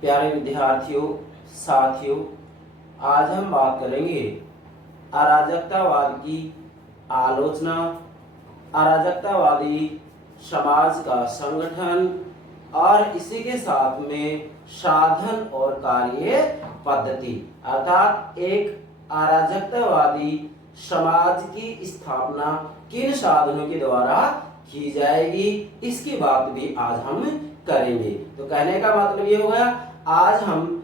प्यारे विद्यार्थियों, साथियों, आज हम बात करेंगे अराजकतावाद की आलोचना, अराजकतावादी समाज का संगठन और इसी के साथ में साधन और कार्य पद्धति। अर्थात एक अराजकतावादी समाज की स्थापना किन साधनों के द्वारा की जाएगी, इसकी बात भी आज हम करेंगे। तो कहने का मतलब ये हो गया, आज हम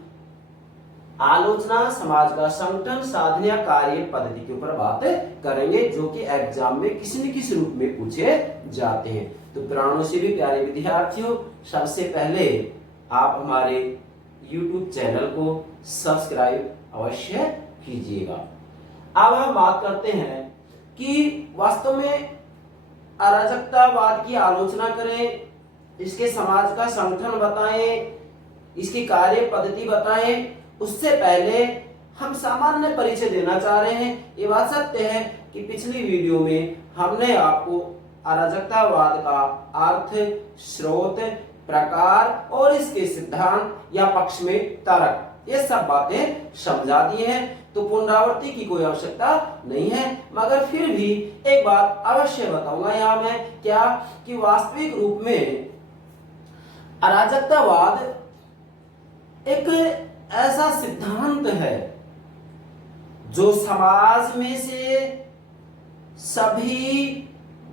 आलोचना, समाज का संगठन, साधन या कार्य पद्धति के ऊपर बात करेंगे, जो कि एग्जाम में किसी न किसी रूप में पूछे जाते हैं। तो प्राणों से भी प्यारे विद्यार्थियों, सबसे पहले आप हमारे YouTube चैनल को सब्सक्राइब अवश्य कीजिएगा। अब हम बात करते हैं कि वास्तव में अराजकतावाद की आलोचना करें, इसके समाज का संगठन बताएं, इसकी कार्य पद्धति बताएं। उससे पहले हम सामान्य परिचय देना चाह रहे हैं। ये बात सत्य है कि पिछली वीडियो में हमने आपको अराजकतावाद का अर्थ, स्रोत, प्रकार और इसके सिद्धांत या पक्ष में तर्क, ये सब बातें समझा दी हैं। तो पुनरावृत्ति की कोई आवश्यकता नहीं है, मगर फिर भी एक बात अवश्य बताऊंगा यहाँ मैं, क्या कि वास्तविक रूप में अराजकतावाद एक ऐसा सिद्धांत है जो समाज में से सभी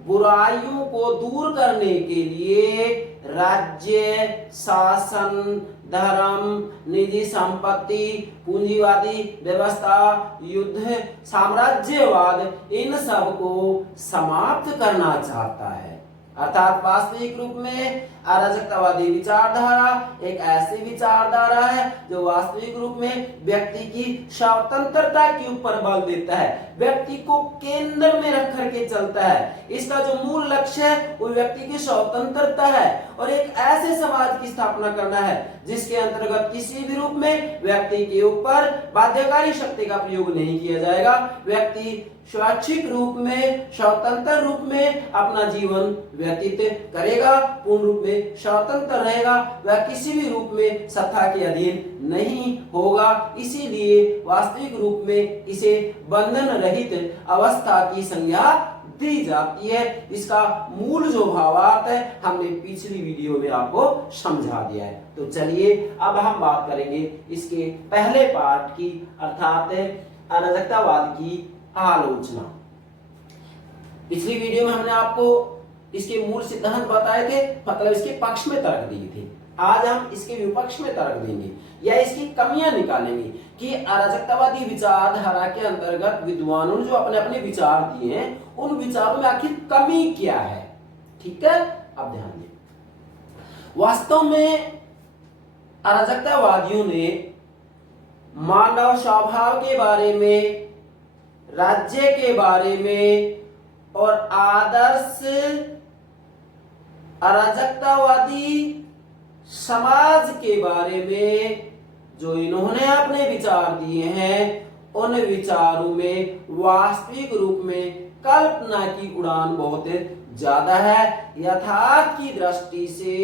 बुराइयों को दूर करने के लिए राज्य, शासन, धर्म, निजी संपत्ति, पूंजीवादी व्यवस्था, युद्ध, साम्राज्यवाद, इन सब को समाप्त करना चाहता है। अर्थात वास्तविक रूप में अराजकतावादी विचारधारा एक ऐसी विचारधारा है जो वास्तविक रूप में व्यक्ति की स्वतंत्रता के ऊपर बल देता है, व्यक्ति को केंद्र में रख करके चलता है। इसका जो मूल लक्ष्य है वो व्यक्ति की स्वतंत्रता है और एक ऐसे समाज की स्थापना करना है जिसके अंतर्गत किसी भी रूप में व्यक्ति के ऊपर बाध्यकारी शक्ति का प्रयोग नहीं किया जाएगा। व्यक्ति स्वैच्छिक रूप में, स्वतंत्र रूप में अपना जीवन व्यतीत करेगा, पूर्ण रूप में स्वतंत्र रहेगा, वह किसी भी रूप में सत्ता के अधीन नहीं होगा। इसीलिए वास्तविक रूप में इसे बंधन रहित अवस्था की संज्ञा दी जाती है। इसका मूल जो भावार्थ है हमने पिछली वीडियो में आपको समझा दिया है। तो चलिए अब हम बात करेंगे इसके पहले पार्ट की, अर्थात अराजकतावाद की आलोचना। पिछली वीडियो में हमने आपको इसके मूल सिद्धांत बताए थे, मतलब इसके पक्ष में तर्क दिए थे। आज हम इसके विपक्ष में तर्क देंगे या इसकी कमियां निकालेंगे कि अराजकतावादी विचारधारा के अंतर्गत विद्वानों ने जो अपने अपने विचार दिए हैं, उन विचारों में आखिर कमी क्या है। ठीक है, अब ध्यान दें। वास्तव में अराजकतावादियों ने मानव स्वभाव के बारे में, राज्य के बारे में और आदर्श अराजकतावादी समाज के बारे में जो इन्होंने अपने विचार दिए हैं, उन विचारों में वास्तविक रूप में कल्पना की उड़ान बहुत ज्यादा है। यथार्थ की दृष्टि से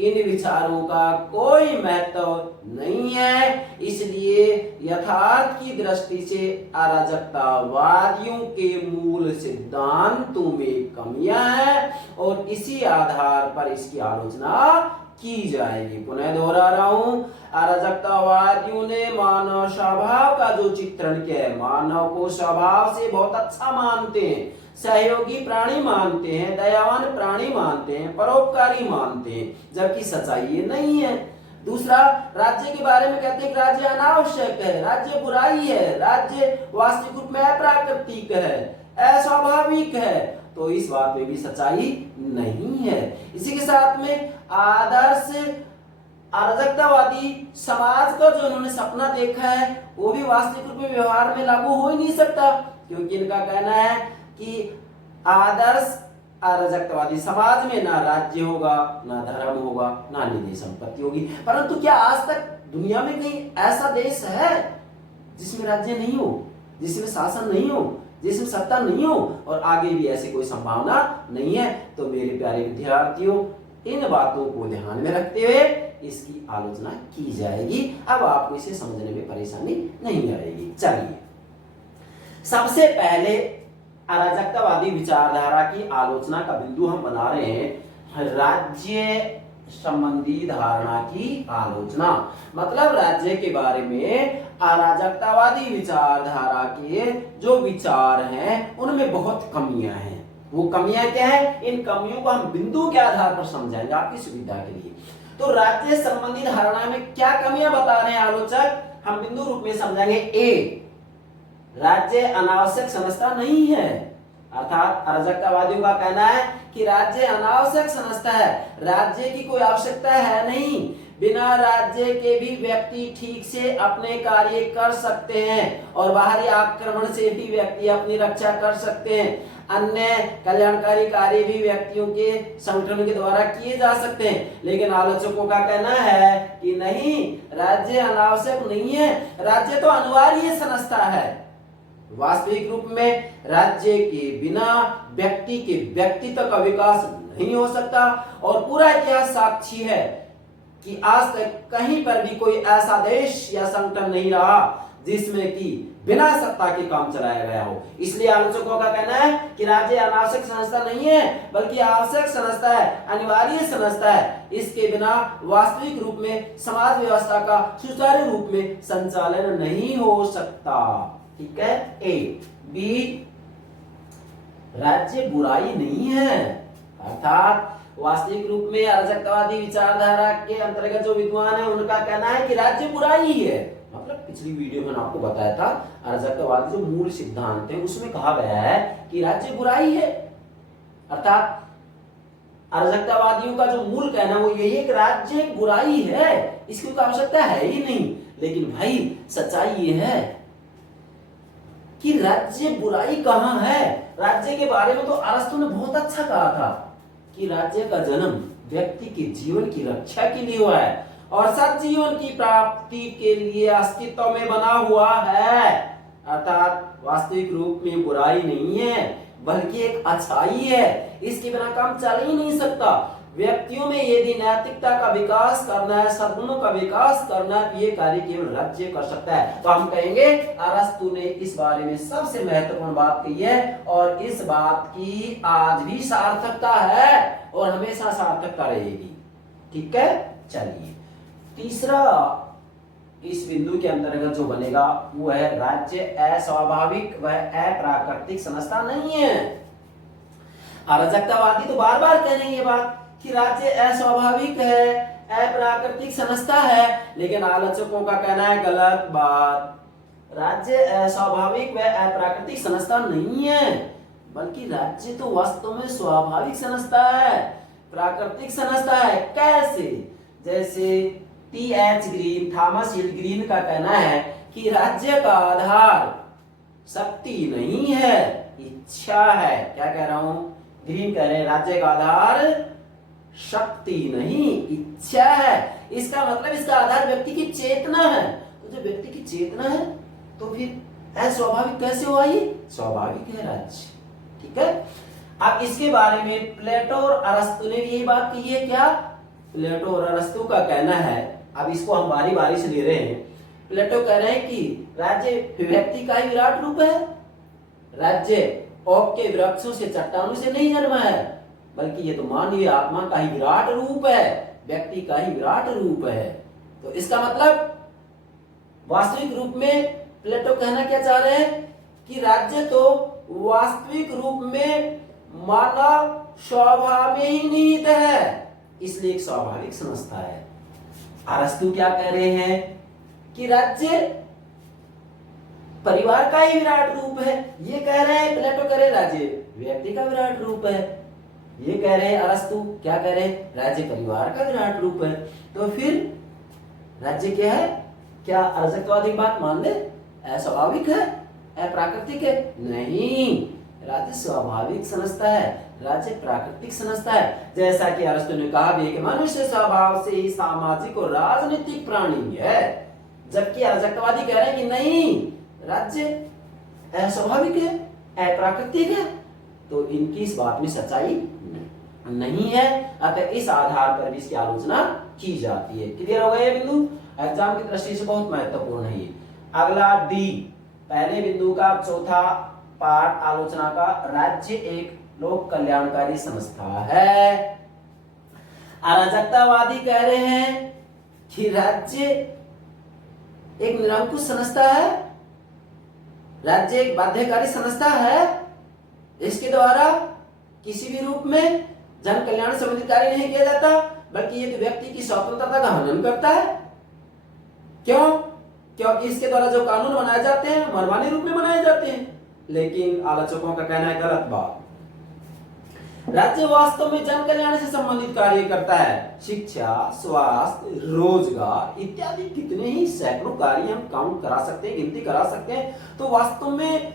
इन विचारों का कोई महत्व नहीं है। इसलिए यथार्थ की दृष्टि से अराजकतावादियों के मूल सिद्धांतों में कमियां हैं और इसी आधार पर इसकी आलोचना की जाएगी। पुनः दोहरा रहा हूं, अराजकतावादियों ने मानव स्वभाव का जो चित्रण किया है, मानव को स्वभाव से बहुत अच्छा मानते हैं, सहयोगी प्राणी मानते हैं, दयावान प्राणी मानते हैं, परोपकारी मानते हैं, जबकि सच्चाई ये नहीं है। दूसरा, राज्य के बारे में कहते हैं कि राज्य अनावश्यक है, राज्य बुराई है, राज्य वास्तविक रूप में अप्राकृतिक है, अस्वाभाविक है। तो इस बात में भी सच्चाई नहीं है। इसी के साथ में आदर्श अराजकतावादी समाज का जो इन्होंने सपना देखा है वो भी वास्तविक रूप में व्यवहार में लागू हो ही नहीं सकता, क्योंकि इनका कहना है कि आदर्श अराजकतावादी समाज में ना राज्य होगा, ना धर्म होगा, ना निजी संपत्ति होगी। परंतु क्या आज तक दुनिया में कहीं ऐसा देश है जिसमें राज्य नहीं हो, जिसमें शासन नहीं हो, जिसमें सत्ता नहीं हो, और आगे भी ऐसी कोई संभावना नहीं है। तो मेरे प्यारे विद्यार्थियों, इन बातों को ध्यान में रखते हुए इसकी आलोचना की जाएगी। अब आपको इसे समझने में परेशानी नहीं आएगी। चलिए, सबसे पहले अराजकतावादी विचारधारा की आलोचना का बिंदु हम बना रहे हैं राज्य संबंधी धारणा की आलोचना। मतलब राज्य के बारे में अराजकतावादी विचारधारा के जो विचार हैं उनमें बहुत कमियां हैं। वो कमियां क्या है, इन कमियों को हम बिंदु के आधार पर समझाएंगे आपकी सुविधा के लिए। तो राज्य संबंधी धारणा में क्या कमियां बता रहे हैं आलोचक, हम बिंदु रूप में समझाएंगे। ए, राज्य अनावश्यक संस्था नहीं है, अर्थात अराजकतावादियों का कहना है कि राज्य अनावश्यक संस्था है, राज्य की कोई आवश्यकता है नहीं, बिना राज्य के भी व्यक्ति ठीक से अपने कार्य कर सकते हैं और बाहरी आक्रमण से भी व्यक्ति अपनी रक्षा कर सकते हैं। अन्य कल्याणकारी कार्य भी व्यक्तियों के संगठन के द्वारा किए जा सकते हैं। लेकिन आलोचकों का कहना है कि नहीं, राज्य अनावश्यक नहीं है, राज्य तो अनिवार्य संस्था है। वास्तविक रूप में राज्य के बिना व्यक्ति के व्यक्तित्व का विकास नहीं हो सकता और पूरा इतिहास साक्षी है कि आज तक कहीं पर भी कोई ऐसा देश या संगठन नहीं रहा जिसमें कि बिना सत्ता के काम चलाया गया हो। इसलिए आलोचकों का कहना है कि राज्य अनावश्यक संस्था नहीं है बल्कि आवश्यक संस्था है, अनिवार्य संस्था है। इसके बिना वास्तविक रूप में समाज व्यवस्था का सुचारू रूप में संचालन नहीं हो सकता। ठीक है। ए। बी, राज्य बुराई नहीं है, अर्थात वास्तविक रूप में अराजकतावादी विचारधारा के अंतर्गत जो विद्वान है उनका कहना है कि राज्य बुराई है। मतलब पिछली वीडियो में आपको बताया था अराजकतावादी जो मूल सिद्धांत है उसमें कहा गया है कि राज्य बुराई है, अर्थात अराजकतावादियों का जो मूल कहना वो यही है कि राज्य बुराई है, इसकी कोई आवश्यकता है ही नहीं। लेकिन भाई सच्चाई ये है कि राज्य बुराई कहां है। राज्य के बारे में तो अरस्तु ने बहुत अच्छा कहा था कि राज्य का जन्म व्यक्ति के जीवन की रक्षा के लिए हुआ है और सज्जीवन की प्राप्ति के लिए अस्तित्व में बना हुआ है, अर्थात वास्तविक रूप में बुराई नहीं है बल्कि एक अच्छाई है, इसके बिना काम चल ही नहीं सकता। व्यक्तियों में यदि नैतिकता का विकास करना है, सद्गुणों का विकास करना है, तो ये कार्य केवल राज्य कर सकता है। तो हम कहेंगे अरस्तु ने इस बारे में सबसे महत्वपूर्ण बात कही है और इस बात की आज भी सार्थकता है और हमेशा सार्थकता रहेगी। ठीक है। चलिए, तीसरा इस बिंदु के अंतर्गत जो बनेगा वो है राज्य अस्वाभाविक व अप्राकृतिक संस्था नहीं है। अराजकतावादी तो बार बार कह रहे हैं ये बात कि राज्य अस्वाभाविक है, अप्राकृतिक संस्था है, लेकिन आलोचकों का कहना है गलत बात। राज्य अस्वाभाविक व अप्राकृतिक संस्था नहीं है बल्कि राज्य तो वास्तव में स्वाभाविक संस्था है, प्राकृतिक संस्था है। कैसे? जैसे टी.एच. ग्रीन, थॉमस हिल ग्रीन का कहना है कि राज्य का आधार शक्ति नहीं है, इच्छा है। क्या कह रहा हूं? ग्रीन कह रहे हैं राज्य का आधार शक्ति नहीं, इच्छा है। इसका मतलब इसका आधार व्यक्ति की चेतना है। तो जो व्यक्ति की चेतना है तो फिर अस्वाभाविक कैसे हुआ? ये स्वाभाविक है राज्य। ठीक है। अब इसके बारे में प्लेटो और अरस्तु ने यही बात कही है। क्या? प्लेटो और अरस्तु का कहना है, अब इसको हम बारी बारी से ले रहे हैं। प्लेटो कह रहे हैं कि राज्य व्यक्ति का ही विराट रूप है, राज्य ओक के वृक्षों से चट्टानों से नहीं जन्मा है बल्कि ये तो मानवीय आत्मा का ही विराट रूप है, व्यक्ति का ही विराट रूप है। तो इसका मतलब वास्तविक रूप में प्लेटो कहना क्या चाह रहे हैं कि राज्य तो वास्तविक रूप में मानव स्वभाव में ही निहित है, इसलिए एक स्वाभाविक संस्था है। अरस्तु क्या कह रहे हैं कि राज्य परिवार का ही विराट रूप है। ये कह रहे हैं प्लेटो, कह रहे राज्य व्यक्ति का विराट रूप है। ये कह रहे हैं अरस्तु, क्या कह रहे हैं? राज्य परिवार का विराट रूप है। तो फिर राज्य क्या है? क्या अराजकतावादी बात मान ले? अस्वाभाविक है, अप्राकृतिक है? नहीं, राज्य स्वाभाविक संस्था है, राज्य प्राकृतिक संस्था है। जैसा कि अरस्तु ने कहा भी कि मनुष्य स्वभाव से ही सामाजिक और राजनीतिक प्राणी है, जबकि अराजकतावादी कह रहे हैं कि नहीं, राज्य अस्वाभाविक है, अप्राकृतिक है। तो इनकी इस बात में सच्चाई नहीं है, अतः इस आधार पर भी इसकी आलोचना की जाती है। क्लियर हो गया ये बिंदु? एग्जाम की दृष्टि से बहुत महत्वपूर्ण है ये। अगला डी, पहले बिंदु का चौथा पार्ट आलोचना का, राज्य एक लोक कल्याणकारी संस्था है। अराजकतावादी कह रहे हैं कि राज्य एक निरंकुश संस्था है, राज्य एक बाध्यकारी संस्था है, इसके द्वारा किसी भी रूप में जन कल्याण संबंधित कार्य नहीं किया जाता, बल्कि ये व्यक्ति की स्वतंत्रता का हनन करता है। क्यों? क्योंकि इसके द्वारा जो कानून बनाए जाते हैं मनमानी रूप में बनाए जाते हैं। लेकिन आलोचकों का कहना है गलत बात। राज्य वास्तव में जन कल्याण से संबंधित कार्य करता है। शिक्षा, स्वास्थ्य, रोजगार इत्यादि कितने ही सैकड़ों कार्य हम काउंट करा सकते हैं, गिनती करा सकते हैं। तो वास्तव में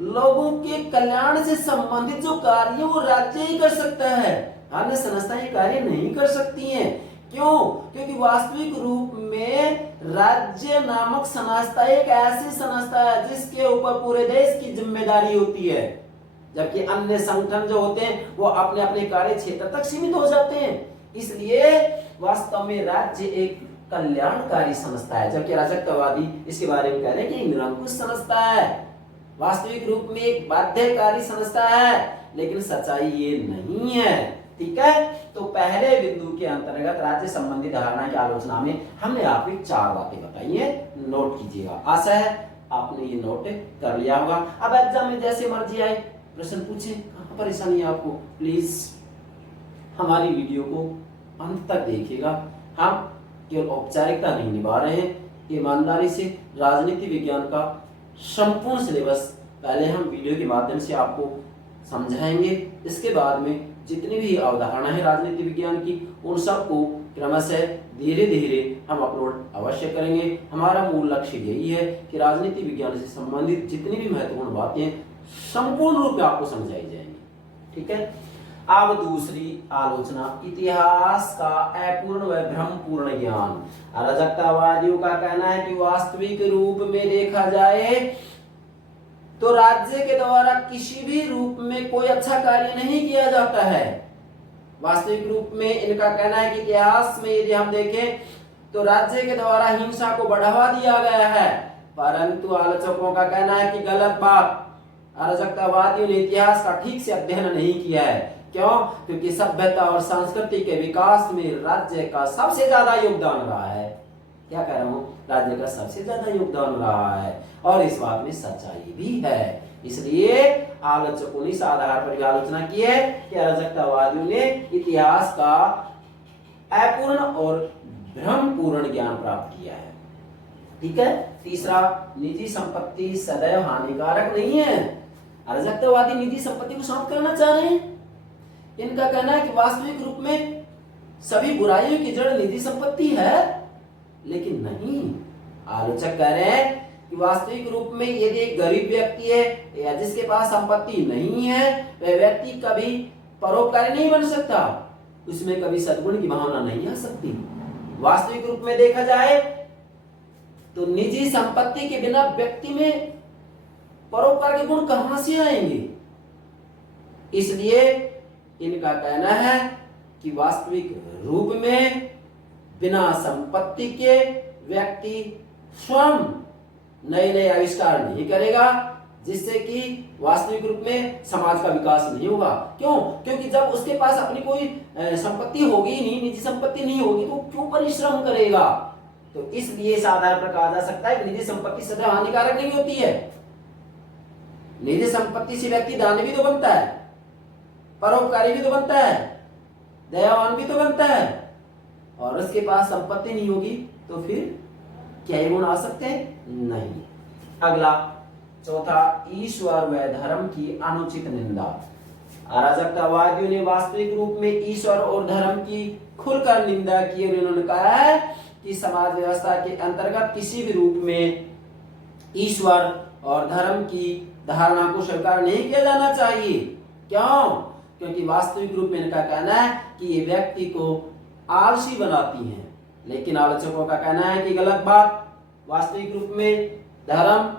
लोगों के कल्याण से संबंधित जो कार्य वो राज्य ही कर सकता है, अन्य संस्थाएं कार्य नहीं कर सकती हैं। क्यों? क्योंकि वास्तविक रूप में राज्य नामक संस्था एक ऐसी संस्था है जिसके ऊपर पूरे देश की जिम्मेदारी होती है, जबकि अन्य संगठन जो होते हैं वो अपने अपने कार्य क्षेत्र तक सीमित हो जाते हैं। इसलिए वास्तव में राज्य एक कल्याणकारी संस्था है, जबकि अराजकतावादी इसके बारे में कह रहे हैं कि निरंकुश संस्था है, वास्तविक रूप में एक बाध्यकारी संस्था है। लेकिन सच्चाई ये नहीं है। ठीक है, तो पहले बिंदु के अंतर्गत राज्य संबंधी धारणा की आलोचना में हमने आपको 4 बातें बताई हैं, नोट कीजिएगा। आशा है आपने ये नोट कर लिया होगा। अब एग्जाम में जैसे मर्जी आए प्रश्न पूछे, कहां परेशानी है आपको, प्लीज हमारी वीडियो को अंत तक देखिएगा। हम केवल औपचारिकता नहीं निभा रहे हैं, ईमानदारी से राजनीति विज्ञान का संपूर्ण सिलेबस पहले हम वीडियो के माध्यम से आपको समझाएंगे। इसके बाद में जितनी भी अवधारणा है राजनीति विज्ञान की उन सबको क्रमशः धीरे धीरे हम अपलोड अवश्य करेंगे। हमारा मूल लक्ष्य यही है कि राजनीति विज्ञान से संबंधित जितनी भी महत्वपूर्ण बातें संपूर्ण रूप में आपको समझाई जाएंगी। ठीक है, अब दूसरी आलोचना, इतिहास का अपूर्ण व भ्रमपूर्ण ज्ञान। अराजकतावादियों का कहना है कि वास्तविक रूप में देखा जाए तो राज्य के द्वारा किसी भी रूप में कोई अच्छा कार्य नहीं किया जाता है। वास्तविक रूप में इनका कहना है कि इतिहास में यदि हम देखें तो राज्य के द्वारा हिंसा को बढ़ावा दिया गया है, परंतु आलोचकों का कहना है कि गलत बात, अराजकतावादियों ने इतिहास का ठीक से अध्ययन नहीं किया है। क्यों? क्योंकि सभ्यता और संस्कृति के विकास में राज्य का सबसे ज्यादा योगदान रहा है। क्या कह रहा हूं? राज्य का सबसे ज्यादा योगदान रहा है और इस बात में सच्चाई भी है। इसलिए आलोचकों ने इस आधार पर आलोचना की है कि अराजकतावादियों ने इतिहास का अपूर्ण और भ्रमपूर्ण ज्ञान प्राप्त किया है। ठीक है, तीसरा, निजी संपत्ति सदैव हानिकारक नहीं है। अराजकतावादी निजी संपत्ति को समाप्त करना चाह रहे हैं। इनका कहना है कि वास्तविक रूप में सभी बुराइयों की जड़ निजी संपत्ति है, लेकिन नहीं। आलोचक कह रहे हैं कि वास्तविक रूप में यदि एक गरीब व्यक्ति है या जिसके पास संपत्ति नहीं है, वह व्यक्ति कभी परोपकारी नहीं बन सकता, उसमें कभी सद्गुण की भावना नहीं आ सकती। वास्तविक रूप में देखा जाए तो निजी संपत्ति के बिना व्यक्ति में परोपकार के गुण कहां से आएंगे। इसलिए इनका कहना है कि वास्तविक रूप में बिना संपत्ति के व्यक्ति स्वयं नए नए आविष्कार नहीं करेगा, जिससे कि वास्तविक रूप में समाज का विकास नहीं होगा। क्यों? क्योंकि जब उसके पास अपनी कोई संपत्ति होगी नहीं, निजी संपत्ति नहीं होगी, तो क्यों परिश्रम करेगा। तो इसलिए इस आधार पर कहा जा सकता है कि निजी संपत्ति सदैव हानिकारक नहीं होती है। निजी संपत्ति से व्यक्ति दानी भी तो बनता है, परोपकारी भी तो बनता है, दयावान भी तो बनता है, और उसके पास संपत्ति नहीं होगी तो फिर क्या ये गुण आ सकते हैं? नहीं। अगला, चौथा, ईश्वर व धर्म की अनुचित निंदा। अराजकतावादियों ने वास्तविक रूप में ईश्वर और धर्म की खुलकर निंदा की और उन्होंने कहा है कि समाज व्यवस्था के अंतर्गत किसी भी रूप में ईश्वर और धर्म की धारणा को स्वीकार नहीं किया जाना चाहिए। क्यों? क्योंकि वास्तविक रूप में इनका कहना है कि ये व्यक्ति को आलसी बनाती हैं। लेकिन आलोचकों का कहना है कि गलत बात, वास्तविक रूप में धर्म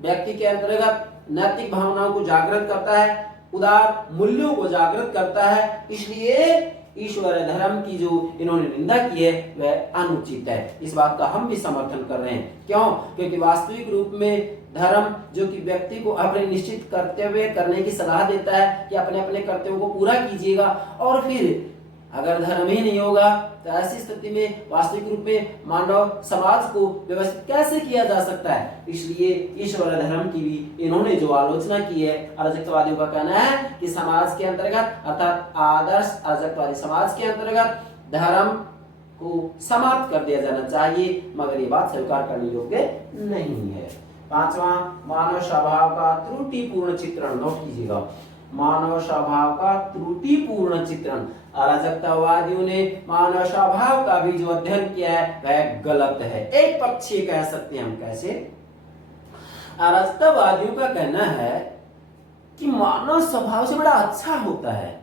व्यक्ति के अंतर्गत नैतिक भावनाओं को जागृत करता है, उदार मूल्यों को जागृत करता है। इसलिए ईश्वर धर्म की जो इन्होंने निंदा की है वह अनुचित है। इस बात का हम भी समर्थन कर रहे हैं। क्यों? क्योंकि वास्तविक रूप में धर्म जो कि व्यक्ति को अपने निश्चित कर्तव्य करने की सलाह देता है कि अपने अपने कर्तव्यों को पूरा कीजिएगा, और फिर अगर धर्म ही नहीं होगा तो ऐसी स्थिति में वास्तविक रूप में मानव समाज को व्यवस्थित कैसे किया जा सकता है। इसलिए ईश्वर धर्म की भी इन्होंने जो आलोचना की है, अराजकतावादियों का कहना है कि समाज के अंतर्गत अर्थात आदर्श अराजकतावादी समाज के अंतर्गत धर्म को समाप्त कर दिया जाना चाहिए, मगर ये बात स्वीकार करने योग्य नहीं है। पांचवा, मानव स्वभाव का त्रुटिपूर्ण चित्रण। नोट कीजिएगा, मानव स्वभाव का त्रुटिपूर्ण चित्रण। अराजकतावादियों ने मानव स्वभाव का भी जो अध्ययन किया है वह गलत है। एक पक्षीय कह सकते हैं हम। कैसे? अराजकतावादियों का कहना है कि मानव स्वभाव से बड़ा अच्छा होता है,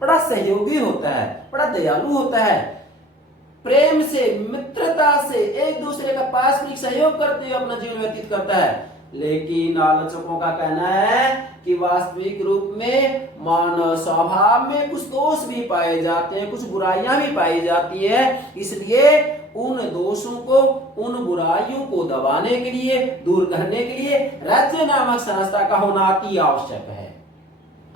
बड़ा सहयोगी होता है, बड़ा दयालु होता है, प्रेम से, मित्रता से एक दूसरे का पारस्परिक सहयोग करते हुए अपना जीवन व्यतीत करता है। लेकिन आलोचकों का कहना है कि वास्तविक रूप में मानव स्वभाव में कुछ दोष भी पाए जाते हैं, कुछ बुराइयां भी पाई जाती है। इसलिए उन दोषों को, उन बुराइयों को दबाने के लिए, दूर करने के लिए राज्य नामक संस्था का होना अति आवश्यक है।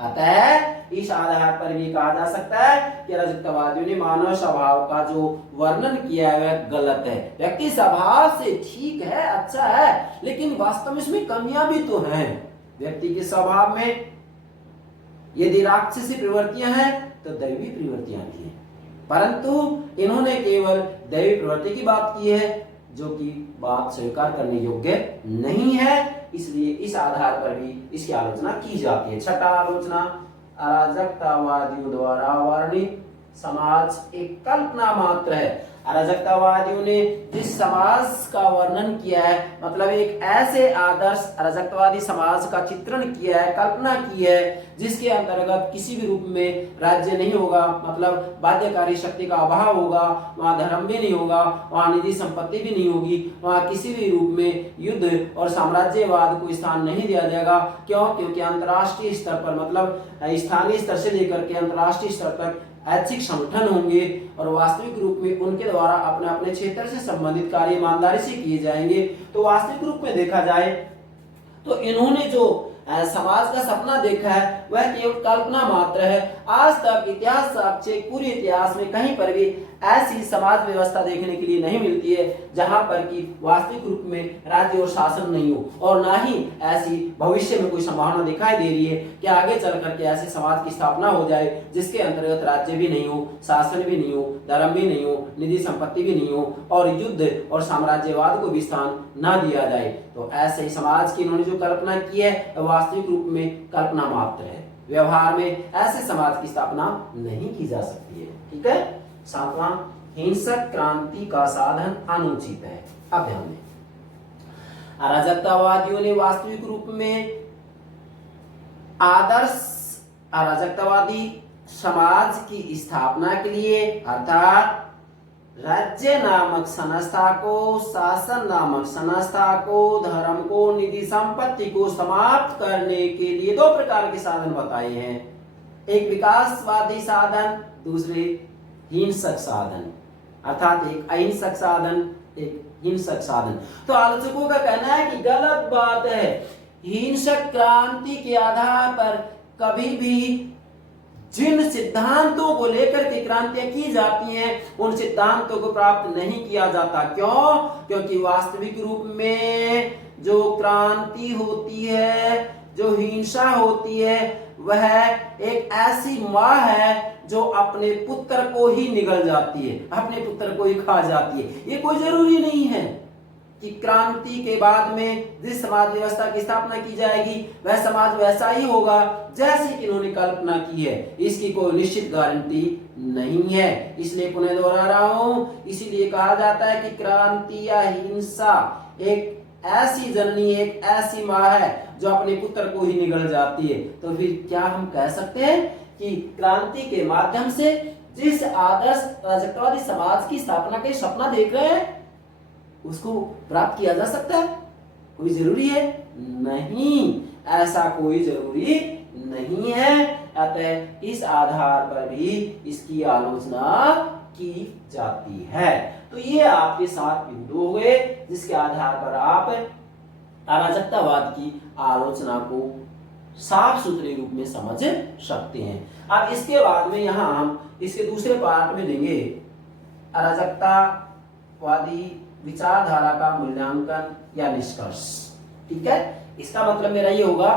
अतः इस आधार पर भी कहा जा सकता है कि अराजकतावादियों ने मानव स्वभाव का जो वर्णन किया है वह गलत है। व्यक्ति स्वभाव से ठीक है, अच्छा है, लेकिन वास्तव में इसमें कमियां भी तो हैं। व्यक्ति के स्वभाव में यदि राक्षसी प्रवृत्तियां हैं तो दैवी प्रवृत्तियां भी हैं, परंतु इन्होंने केवल दैवी प्रवृत्ति की बात की है, जो कि बात स्वीकार करने योग्य नहीं है। इसलिए इस आधार पर भी इसकी आलोचना की जाती है। छठा आलोचना, अराजकतावादियों द्वारा वर्णित समाज एक कल्पना मात्र है। अराजकतावादियों ने जिस समाज का वर्णन किया है, मतलब एक ऐसे आदर्श अराजकतावादी समाज का चित्रण किया है, कल्पना की है, जिसके अंतर्गत किसी भी रूप में राज्य नहीं होगा, मतलब बाध्यकारी शक्ति का अभाव होगा, वहां धर्म भी नहीं होगा, वहां निधि संपत्ति भी नहीं होगी, वहां किसी भी रूप में युद्ध और साम्राज्यवाद को स्थान नहीं दिया जाएगा। क्यों? क्योंकि अंतर्राष्ट्रीय स्तर पर, मतलब स्थानीय स्तर से लेकर के अंतर्राष्ट्रीय स्तर तक ऐच्छिक संगठन होंगे और वास्तविक रूप में उनके द्वारा अपने अपने क्षेत्र से संबंधित कार्य ईमानदारी से किए जाएंगे। तो वास्तविक रूप में देखा जाए तो इन्होंने जो समाज का सपना देखा है वह केवल कल्पना मात्र है। आज तक इतिहास साक्ष्य, पूरे इतिहास में कहीं पर भी ऐसी समाज व्यवस्था देखने के लिए नहीं मिलती है जहां पर कि वास्तविक रूप में राज्य और शासन नहीं हो, और ना ही ऐसी भविष्य में कोई संभावना दिखाई दे रही है कि आगे चल करके ऐसे समाज की स्थापना हो जाए जिसके अंतर्गत राज्य भी नहीं हो, शासन भी नहीं हो, धर्म भी नहीं हो, निधि संपत्ति भी नहीं हो और युद्ध और साम्राज्यवाद को भी स्थान न दिया जाए। तो ऐसे ही समाज की इन्होंने जो कल्पना की है वास्तविक रूप में कल्पना मात्र है। व्यवहार में ऐसे समाज की स्थापना नहीं की जा सकती है। ठीक है। सातवां, हिंसक क्रांति का साधन अनुचित है। अब ध्यान दें, अराजकतावादियों ने वास्तविक रूप में आदर्श अराजकतावादी समाज की स्थापना के लिए अर्थात राज्य नामक संस्था को, शासन नामक संस्था को, धर्म को, निधि संपत्ति को समाप्त करने के लिए दो प्रकार के साधन बताए हैं। एक विकासवादी साधन, दूसरे हिंसक साधन, अर्थात एक अहिंसक साधन, एक हिंसक साधन। तो आलोचकों का कहना है कि गलत बात है। हिंसक क्रांति के आधार पर कभी भी जिन सिद्धांतों को लेकर के क्रांतियां की जाती हैं उन सिद्धांतों को प्राप्त नहीं किया जाता। क्यों? क्योंकि वास्तविक रूप में जो क्रांति होती है, जो हिंसा होती है, वह एक ऐसी माँ है जो अपने पुत्र को ही निगल जाती है, अपने पुत्र को ही खा जाती है। ये कोई जरूरी नहीं है कि क्रांति के बाद में जिस समाज व्यवस्था की स्थापना की जाएगी वह समाज वैसा ही होगा जैसे कि इन्होंने कल्पना की है। इसकी कोई निश्चित गारंटी नहीं है। इसलिए पुनः दोहरा रहा हूं, इसीलिए कहा जाता है कि क्रांति या हिंसा एक ऐसी जननी, एक ऐसी माँ है जो अपने पुत्र को ही निगल जाती है। तो फिर क्या हम कह सकते हैं कि क्रांति के माध्यम से जिस आदर्श राजकवादी समाज की स्थापना का सपना देख रहे हैं उसको प्राप्त किया जा सकता है? कोई जरूरी है? नहीं, ऐसा कोई जरूरी नहीं है। अतः इस आधार पर भी इसकी आलोचना की जाती है। तो ये आपके 7 बिंदु हो गए जिसके आधार पर आप अराजकतावाद की आलोचना को साफ सुथरे रूप में समझ सकते हैं। अब इसके बाद में यहां हम इसके दूसरे पार्ट में देंगे अराजकतावादी विचारधारा का मूल्यांकन या निष्कर्ष। ठीक है, इसका मतलब मेरा ये होगा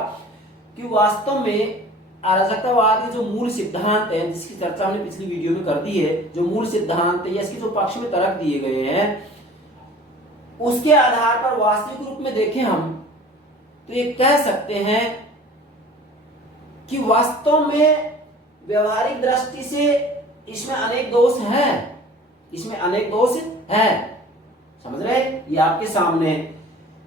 कि वास्तव में अराजकतावाद के जो मूल सिद्धांत है जिसकी चर्चा हमने पिछली वीडियो में कर दी है, जो मूल सिद्धांत है या इसके जो पक्ष में तर्क दिए गए हैं उसके आधार पर वास्तविक रूप में देखें हम तो ये कह सकते हैं कि वास्तव में व्यवहारिक दृष्टि से इसमें अनेक दोष हैं, इसमें अनेक दोष हैं, समझ रहे, ये आपके सामने है।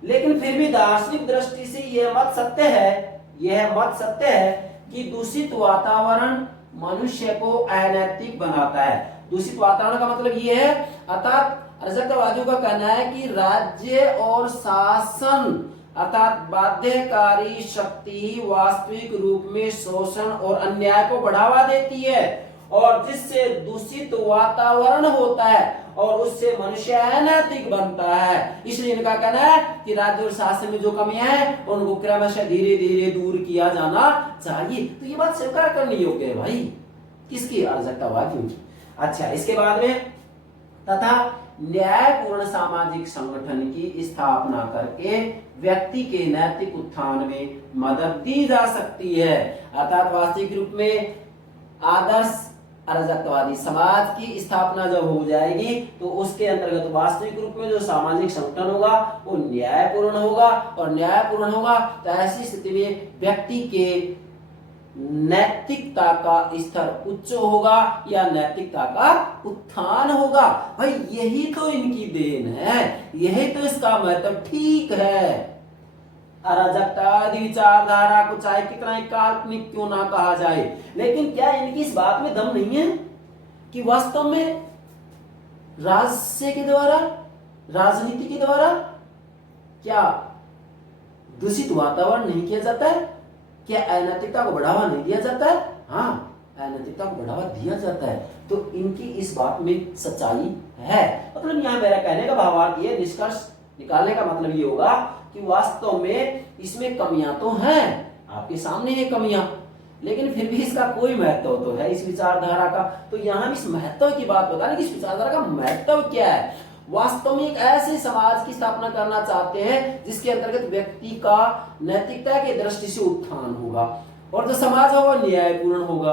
लेकिन फिर भी दार्शनिक दृष्टि से यह मत सत्य है कि दूषित वातावरण मनुष्य को अनैतिक बनाता है। दूषित वातावरण का मतलब यह है, अर्थात अराजकतावादियों का कहना है कि राज्य और शासन अर्थात बाध्यकारी शक्ति वास्तविक रूप में शोषण और अन्याय को बढ़ावा देती है और जिससे दूषित वातावरण होता है और उससे मनुष्य अनैतिक बनता है। इसलिए इनका कहना है कि राज्य और शासन में जो कमियां हैं उनको क्रमशः धीरे धीरे दूर किया जाना चाहिए। तो ये बात स्वीकार करनी योग्य है भाई, किसकी, अराजकतावादियों की। अच्छा, इसके बाद में तथा न्यायपूर्ण सामाजिक संगठन की स्थापना करके व्यक्ति के नैतिक उत्थान में मदद दी जा सकती है। अर्थात वास्तविक रूप में आदर्श अराजकतावादी समाज की स्थापना जब हो जाएगी तो उसके अंतर्गत वास्तविक रूप में जो सामाजिक संगठन होगा वो न्यायपूर्ण होगा, और न्यायपूर्ण होगा तो ऐसी स्थिति में व्यक्ति के नैतिकता का स्तर उच्च होगा या नैतिकता का उत्थान होगा। भाई यही तो इनकी देन है, यही तो इसका महत्व। ठीक है, अराजकतावादी विचारधारा को चाहे कितना ही काल्पनिक क्यों ना कहा जाए, लेकिन क्या इनकी इस बात में दम नहीं है कि वास्तव में राजनीति के द्वारा क्या दूषित वातावरण नहीं किया जाता है, क्या अनैतिकता को बढ़ावा नहीं दिया जाता है? हाँ, अनैतिकता को बढ़ावा दिया जाता है। तो इनकी इस बात में सच्चाई है। मतलब यहाँ मेरा कहने का भावार्थ ये, निष्कर्ष निकालने का मतलब ये होगा कि वास्तव में इसमें कमियां तो हैं, आपके सामने ये कमियां, लेकिन फिर भी इसका कोई महत्व तो है इस विचारधारा का। तो यहाँ इस महत्व की बात बताने कि इस विचारधारा का महत्व क्या है। वास्तव में एक ऐसे समाज की स्थापना करना चाहते हैं जिसके अंतर्गत व्यक्ति का नैतिकता की दृष्टि से उत्थान होगा और जो समाज होगा न्यायपूर्ण होगा।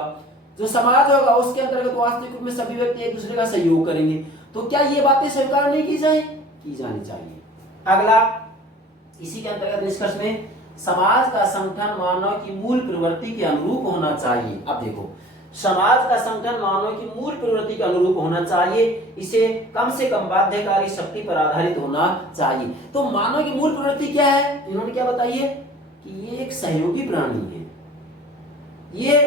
जो समाज होगा उसके अंतर्गत वास्तविक रूप में सभी व्यक्ति एक दूसरे का सहयोग करेंगे। तो क्या ये बातें स्वीकार नहीं की जानी चाहिए। अगला इसी के अंतर्गत निष्कर्ष में, समाज का संगठन मानव की मूल प्रवृत्ति के अनुरूप होना चाहिए। अब देखो, समाज का संगठन मानव की मूल प्रवृत्ति के अनुरूप होना चाहिए, इसे कम से कम बाध्यकारी शक्ति पर आधारित होना चाहिए। तो मानव की मूल प्रवृत्ति क्या है, इन्होंने क्या बताई है कि ये एक सहयोगी प्राणी है, ये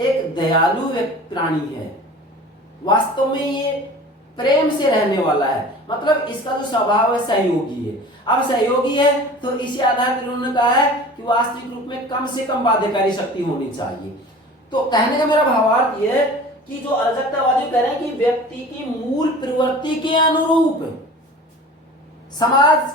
एक दयालु प्राणी है, वास्तव में ये प्रेम से रहने वाला है, मतलब इसका जो स्वभाव है सहयोगी है। अब सहयोगी है तो इसी आधार पर उन्होंने कहा है कि वास्तविक रूप में कम से कम बाध्यकारी शक्ति होनी चाहिए। तो कहने का मेरा भावार्थ यह है कि जो अराजकतावादी कह रहे हैं कि व्यक्ति की मूल प्रवृत्ति के अनुरूप समाज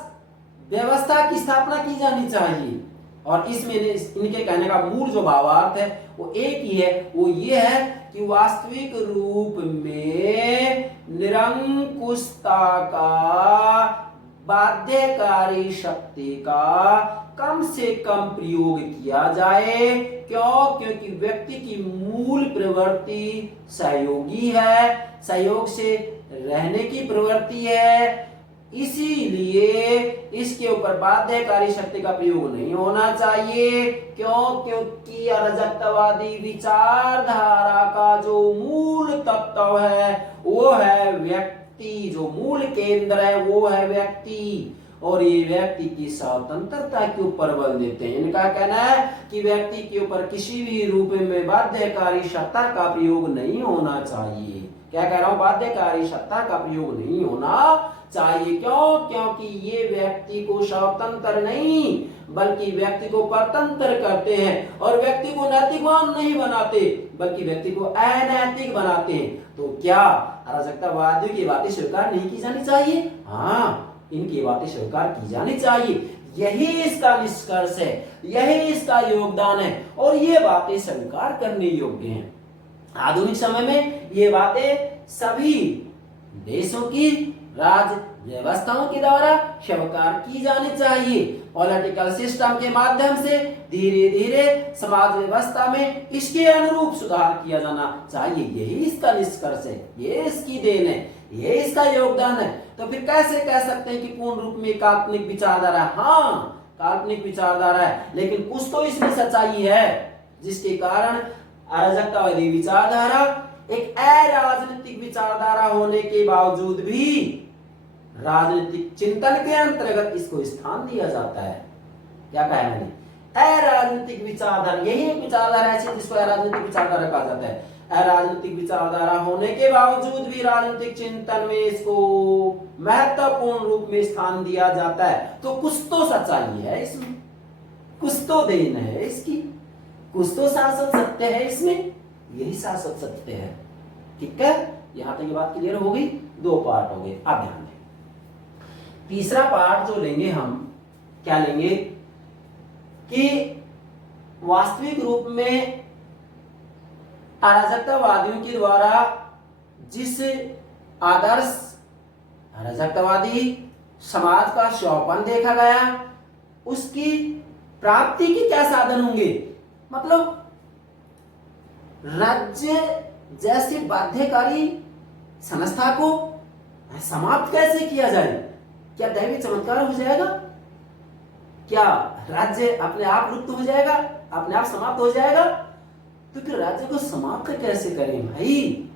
व्यवस्था की स्थापना की जानी चाहिए, और इसमें इनके कहने का मूल जो भावार्थ है वो एक ही है, वो ये है कि वास्तविक रूप में निरंकुशता का, बाध्यकारी शक्ति का कम से कम प्रयोग किया जाए। क्योंकि व्यक्ति की मूल प्रवृत्ति सहयोगी है, सहयोग से रहने की प्रवृत्ति है, इसीलिए इसके ऊपर बाध्यकारी शक्ति का प्रयोग नहीं होना चाहिए। क्योंकि अराजकतावादी विचारधारा का जो मूल तत्व है वो है व्यक्ति, जो मूल केंद्र है वो है व्यक्ति, और ये व्यक्ति की स्वतंत्रता के ऊपर बल देते हैं। इनका कहना है कि व्यक्ति के ऊपर किसी भी रूप में बाध्यकारी सत्ता का प्रयोग नहीं होना चाहिए। क्या कह रहा हूं, बाध्यकारी सत्ता का प्रयोग नहीं होना चाहिए। क्योंकि ये व्यक्ति को स्वतंत्र नहीं बल्कि व्यक्ति को परतंत्र करते हैं और व्यक्ति को नैतिकवान नहीं बनाते बल्कि व्यक्ति को अनैतिक बनाते हैं। तो क्या अराजकतावादियों की बातें स्वीकार नहीं की जानी चाहिए? हाँ, इनकी बातें स्वीकार की जानी चाहिए। यही इसका निष्कर्ष है, यही इसका योगदान है और ये बातें स्वीकार करने योग्य हैं। आधुनिक समय में ये बातें सभी देशों की राज व्यवस्थाओं के द्वारा स्वीकार की जानी चाहिए। पॉलिटिकल सिस्टम के माध्यम से धीरे धीरे समाज व्यवस्था में इसके अनुरूप सुधार किया जाना चाहिए। यही इसका निष्कर्ष है, ये इसकी देन है, ये इसका योगदान है। तो फिर कैसे कह सकते हैं कि पूर्ण रूप में काल्पनिक विचारधारा? हाँ, काल्पनिक विचारधारा है, लेकिन कुछ तो इसमें सच्चाई है जिसके कारण अराजकतावादी विचारधारा एक अराजनीतिक विचारधारा होने के बावजूद भी राजनीतिक चिंतन के अंतर्गत इसको स्थान दिया जाता है। क्या कहा है मैंने? अराजनीतिक विचारधारा, यही एक विचारधारा ऐसी जिसको अराजनीतिक विचारधारा कहा जाता है। अराजनीतिक विचारधारा होने के बावजूद भी राजनीतिक चिंतन में इसको महत्वपूर्ण रूप में स्थान दिया जाता है। तो कुछ तो सच्चाई है इसमें, कुछ तो देन है इसकी, कुछ तो शाश्वत सत्य है इसमें, यही शाश्वत सत्य है। ठीक है, यहां तक ये बात क्लियर हो गई। दो पार्ट हो गए। अब ध्यान दें, तीसरा पार्ट जो लेंगे हम, क्या लेंगे कि वास्तविक रूप में अराजकतावादियों के द्वारा जिस आदर्श अराजकतावादी समाज का स्वप्न देखा गया उसकी प्राप्ति के क्या साधन होंगे। मतलब राज्य जैसी बाध्यकारी संस्था को समाप्त कैसे किया जाए? क्या दैवी चमत्कार हो जाएगा? क्या राज्य अपने आप लुप्त हो जाएगा, अपने आप समाप्त हो जाएगा? तो फिर राज्य को समाप्त कैसे करें भाई?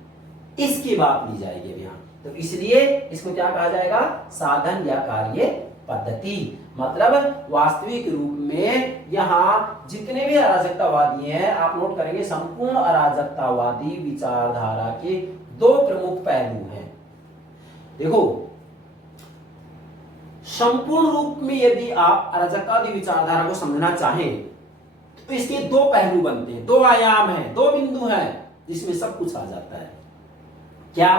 इसकी बात ली जाएगी अब यहाँ। तो इसलिए इसको क्या कहा जाएगा? साधन या कार्य पद्धति। मतलब वास्तविक रूप में यहाँ जितने भी अराजकतावादी हैं, आप नोट करेंगे, संपूर्ण अराजकतावादी विचारधारा के दो प्रमुख पहलू हैं। देखो, संपूर्ण रूप में यदि आप अराजकतावादी विचारधारा को समझना चाहें तो इसके दो पहलू बनते हैं, दो आयाम हैं, दो बिंदु हैं जिसमें सब कुछ आ जाता है। क्या?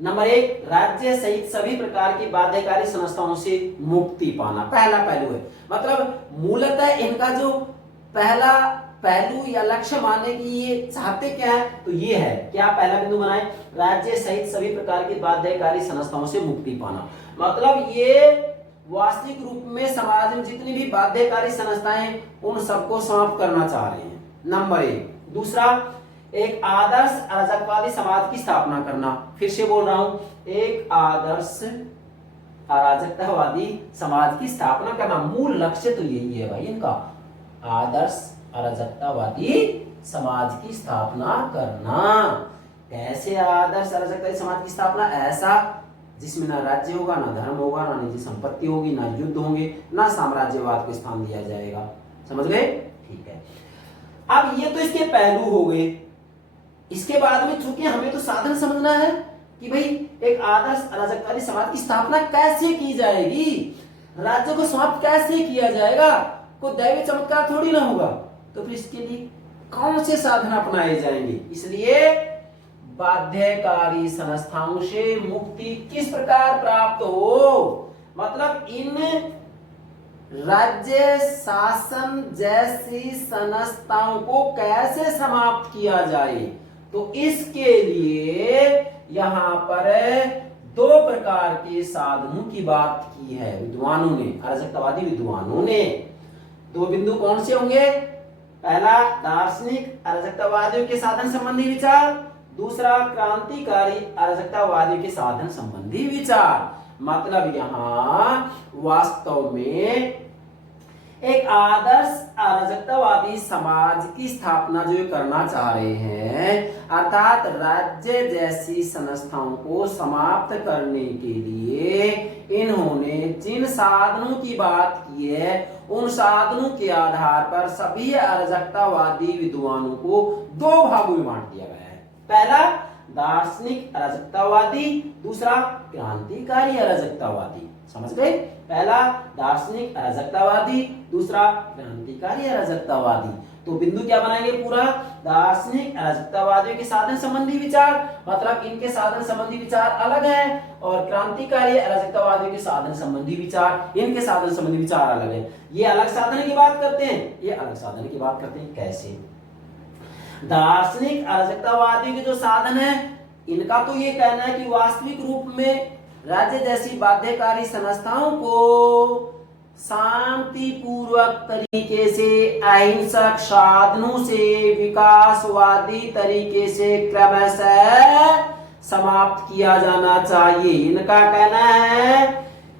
नंबर एक, राज्य सहित सभी प्रकार की बाध्यकारी संस्थाओं से मुक्ति पाना, पहला पहलू है। मतलब मूलतः इनका जो पहला पहलू या लक्ष्य माने कि ये चाहते क्या है, तो ये है, क्या पहला बिंदु बनाए? राज्य सहित सभी प्रकार की बाध्यकारी संस्थाओं से मुक्ति पाना। मतलब ये वास्तविक रूप में समाज में जितनी भी बाध्यकारी संस्थाएं हैं उन सबको समाप्त करना चाह रहे हैं, नंबर एक। दूसरा, एक आदर्श अराजकवादी समाज की स्थापना करना। फिर से बोल रहा हूं, एक आदर्श अराजकतावादी समाज की स्थापना करना। मूल लक्ष्य तो यही है भाई इनका, आदर्श अराजकतावादी समाज की स्थापना करना। कैसे आदर्श अराजकतावादी समाज की स्थापना? ऐसा जिसमें ना राज्य होगा, ना धर्म होगा, ना निजी संपत्ति होगी, ना युद्ध होंगे, ना साम्राज्यवाद को स्थान दिया जाएगा। समझ गए? ठीक है। अब ये तो इसके पहलू हो गए। इसके बाद में चूंकि हमें तो साधन समझना है कि भाई एक आदर्श अराजकवादी समाज की स्थापना कैसे की जाएगी, राज्य को समाप्त कैसे किया जाएगा, कोई दैवीय चमत्कार थोड़ी ना होगा। तो फिर इसके लिए कौन से साधन अपनाए जाएंगे? इसलिए बाध्यकारी संस्थाओं से मुक्ति किस प्रकार प्राप्त हो, मतलब इन राज्य शासन जैसी संस्थाओं को कैसे समाप्त किया जाए, तो इसके लिए यहां पर दो प्रकार के साधनों की बात की है विद्वानों ने, अराजकतावादी विद्वानों ने। दो बिंदु कौन से होंगे? पहला, दार्शनिक अराजकतावादियों के साधन संबंधी विचार, दूसरा, क्रांतिकारी अराजकतावादियों के साधन संबंधी विचार। मतलब यहां वास्तव में एक आदर्श अराजकतावादी समाज की स्थापना जो करना चाह रहे हैं, अर्थात राज्य जैसी संस्थाओं को समाप्त करने के लिए इन्होंने जिन साधनों की बात की है उन साधनों के आधार पर सभी अराजकतावादी विद्वानों को दो भागों में बांट दिया गया है। पहला, दार्शनिक अराजकतावादी, दूसरा क्रांतिकारी अराजकतावादी। समझ गए? पहला दार्शनिक अराजकतावादी, दूसरा क्रांतिकारी अराजकतावादी। तो बिंदु क्या बनाएंगे पूरा, दार्शनिक अराजकतावादियों के साधन संबंधी विचार, मतलब इनके साधन संबंधी विचार अलग है, और क्रांतिकारी अराजकतावादियों के साधन संबंधी विचार, इनके साधन संबंधी विचार अलग है। ये अलग साधन की बात करते हैं, ये अलग साधन की बात करते हैं। कैसे? दार्शनिक अराजकतावादियों के जो साधन है, इनका तो ये कहना है कि वास्तविक रूप में राज्य जैसी बाध्यकारी संस्थाओं को शांति पूर्वक तरीके से, अहिंसक साधनों से, विकासवादी तरीके से क्रमशः समाप्त किया जाना चाहिए। इनका कहना है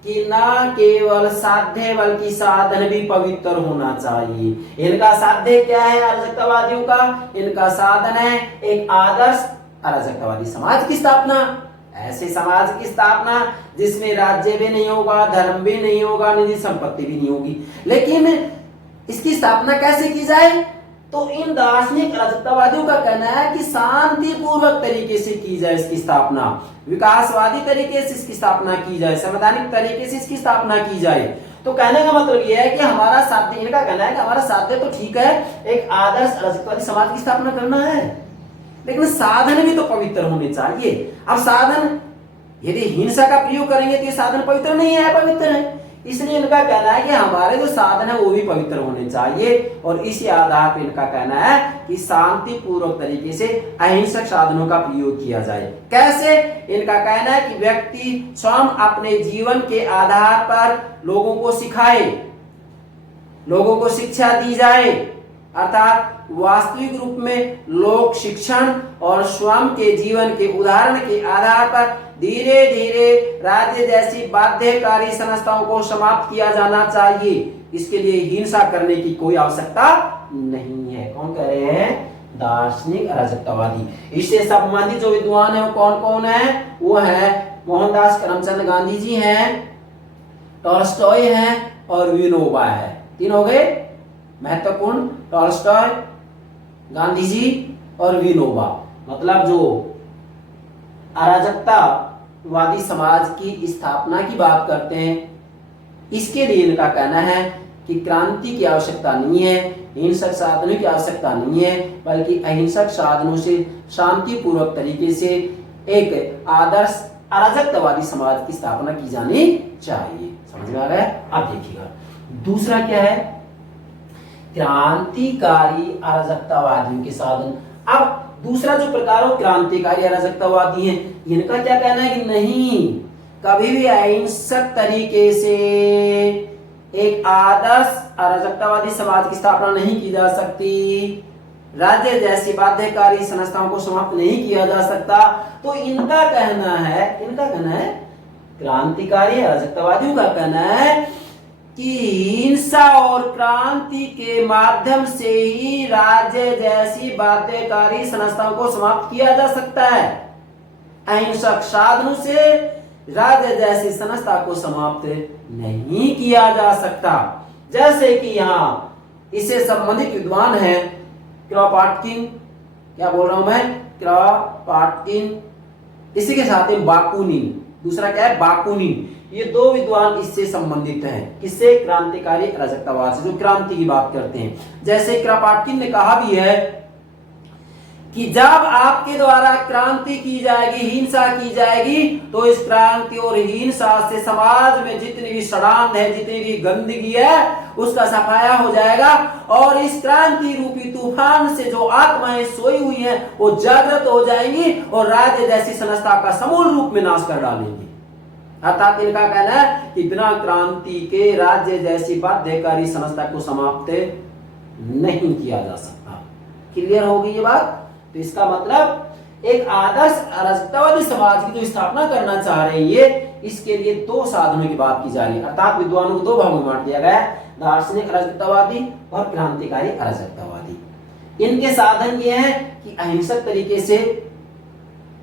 कि न केवल साध्य बल्कि साधन भी पवित्र होना चाहिए। इनका साध्य क्या है अराजकतावादियों का? इनका साधन है एक आदर्श अराजकतावादी समाज की स्थापना, ऐसे समाज की स्थापना जिसमें राज्य भी नहीं होगा, धर्म भी नहीं होगा, निजी संपत्ति भी नहीं होगी। लेकिन इसकी स्थापना कैसे की जाए? तो इन दार्शनिक अराजकतावादियों का कहना है कि शांतिपूर्वक तरीके से की जाए इसकी स्थापना, विकासवादी तरीके से इसकी स्थापना की जाए, संवैधानिक तरीके से इसकी स्थापना की जाए। तो कहने का मतलब यह है कि हमारा साध्य, इनका कहना है कि हमारा साध्य तो ठीक है, एक आदर्श अराजकतावादी समाज की स्थापना करना है, लेकिन साधन भी तो पवित्र होने चाहिए। अब साधन यदि हिंसा का प्रयोग करेंगे तो ये साधन पवित्र नहीं है, पवित्र है। इसलिए इनका कहना है कि हमारे जो साधन है वो भी पवित्र होने चाहिए, और इसी आधार पर इनका कहना है कि शांति पूर्वक तरीके से अहिंसक साधनों का प्रयोग किया जाए। कैसे? इनका कहना है कि व्यक्ति स्वयं अपने जीवन के आधार पर लोगों को सिखाए, लोगों को शिक्षा दी जाए, अर्थात वास्तविक रूप में लोक शिक्षण और स्वयं के जीवन के उदाहरण के आधार पर धीरे धीरे राज्य जैसी बाध्यकारी संस्थाओं को समाप्त किया जाना चाहिए। इसके लिए हिंसा करने की कोई आवश्यकता नहीं है। कौन कह रहे हैं? दार्शनिक अराजकतावादी। इससे संबंधित जो विद्वान है वो कौन कौन है? वो है मोहनदास करमचंद गांधी जी हैं, टॉल्स्टॉय हैं और विनोबा है। तीन हो गए महत्वपूर्ण, टॉल्स्टॉय, गांधी जी और विनोबा। मतलब जो अराजकतावादी समाज की स्थापना की बात करते हैं, इसके लिए इनका कहना है कि क्रांति की आवश्यकता नहीं है, हिंसक साधनों की आवश्यकता नहीं है, बल्कि अहिंसक साधनों से शांतिपूर्वक तरीके से एक आदर्श अराजकतावादी समाज की स्थापना की जानी चाहिए। समझ में आ गया? अब देखिएगा दूसरा क्या है, क्रांतिकारी अराजकतावादियों के साधन। अब दूसरा जो प्रकार हो क्रांतिकारी अराजकतावादी हैं, इनका क्या कहना है कि नहीं, कभी भी अहिंसक तरीके से एक आदर्श अराजकतावादी समाज की स्थापना नहीं की जा सकती, राज्य जैसी बाध्यकारी संस्थाओं को समाप्त नहीं किया जा सकता। तो इनका कहना है क्रांतिकारी अराजकतावादियों का कहना है कि हिंसा और क्रांति के माध्यम से ही राज्य जैसी बाध्यकारी संस्थाओं को समाप्त किया जा सकता है, अहिंसक साधनों से राज्य जैसी संस्था को समाप्त नहीं किया जा सकता। जैसे कि यहाँ इससे संबंधित विद्वान है क्रॉपाटकिन, क्या बोल रहा हूं मैं, क्रॉपाटकिन, इसी के साथ में बाकुनिन, दूसरा क्या है बाकुनिन। ये दो विद्वान इससे संबंधित हैं, किससे? क्रांतिकारी अराजकतावाद से, जो क्रांति की बात करते हैं। जैसे क्रॉपाटकिन ने कहा भी है कि जब आपके द्वारा क्रांति की जाएगी, हिंसा की जाएगी, तो इस क्रांति और हिंसा से समाज में जितनी भी सड़ांध है, जितनी भी गंदगी है, उसका सफाया हो जाएगा, और इस क्रांति रूपी तूफान से जो आत्माएं सोई हुई हैं वो जागृत हो जाएंगी और राज्य जैसी संस्था का समूल रूप में नाश कर डालेंगी। अर्थात इनका कहना है कि बिना क्रांति के राज्य जैसी बाध्यकारी संस्था को समाप्त नहीं किया जा सकता। क्लियर होगी ये बात? तो इसका मतलब एक आदर्श अराजकतावादी समाज की जो स्थापना करना चाह रहे हैं ये, इसके लिए दो साधनों की बात की जा रही है। अर्थात विद्वानों को दो भागों में बांट दिया गया है, दार्शनिक अराजकतावादी और क्रांतिकारी अराजकतावादी। इनके साधन ये हैं कि अहिंसक तरीके से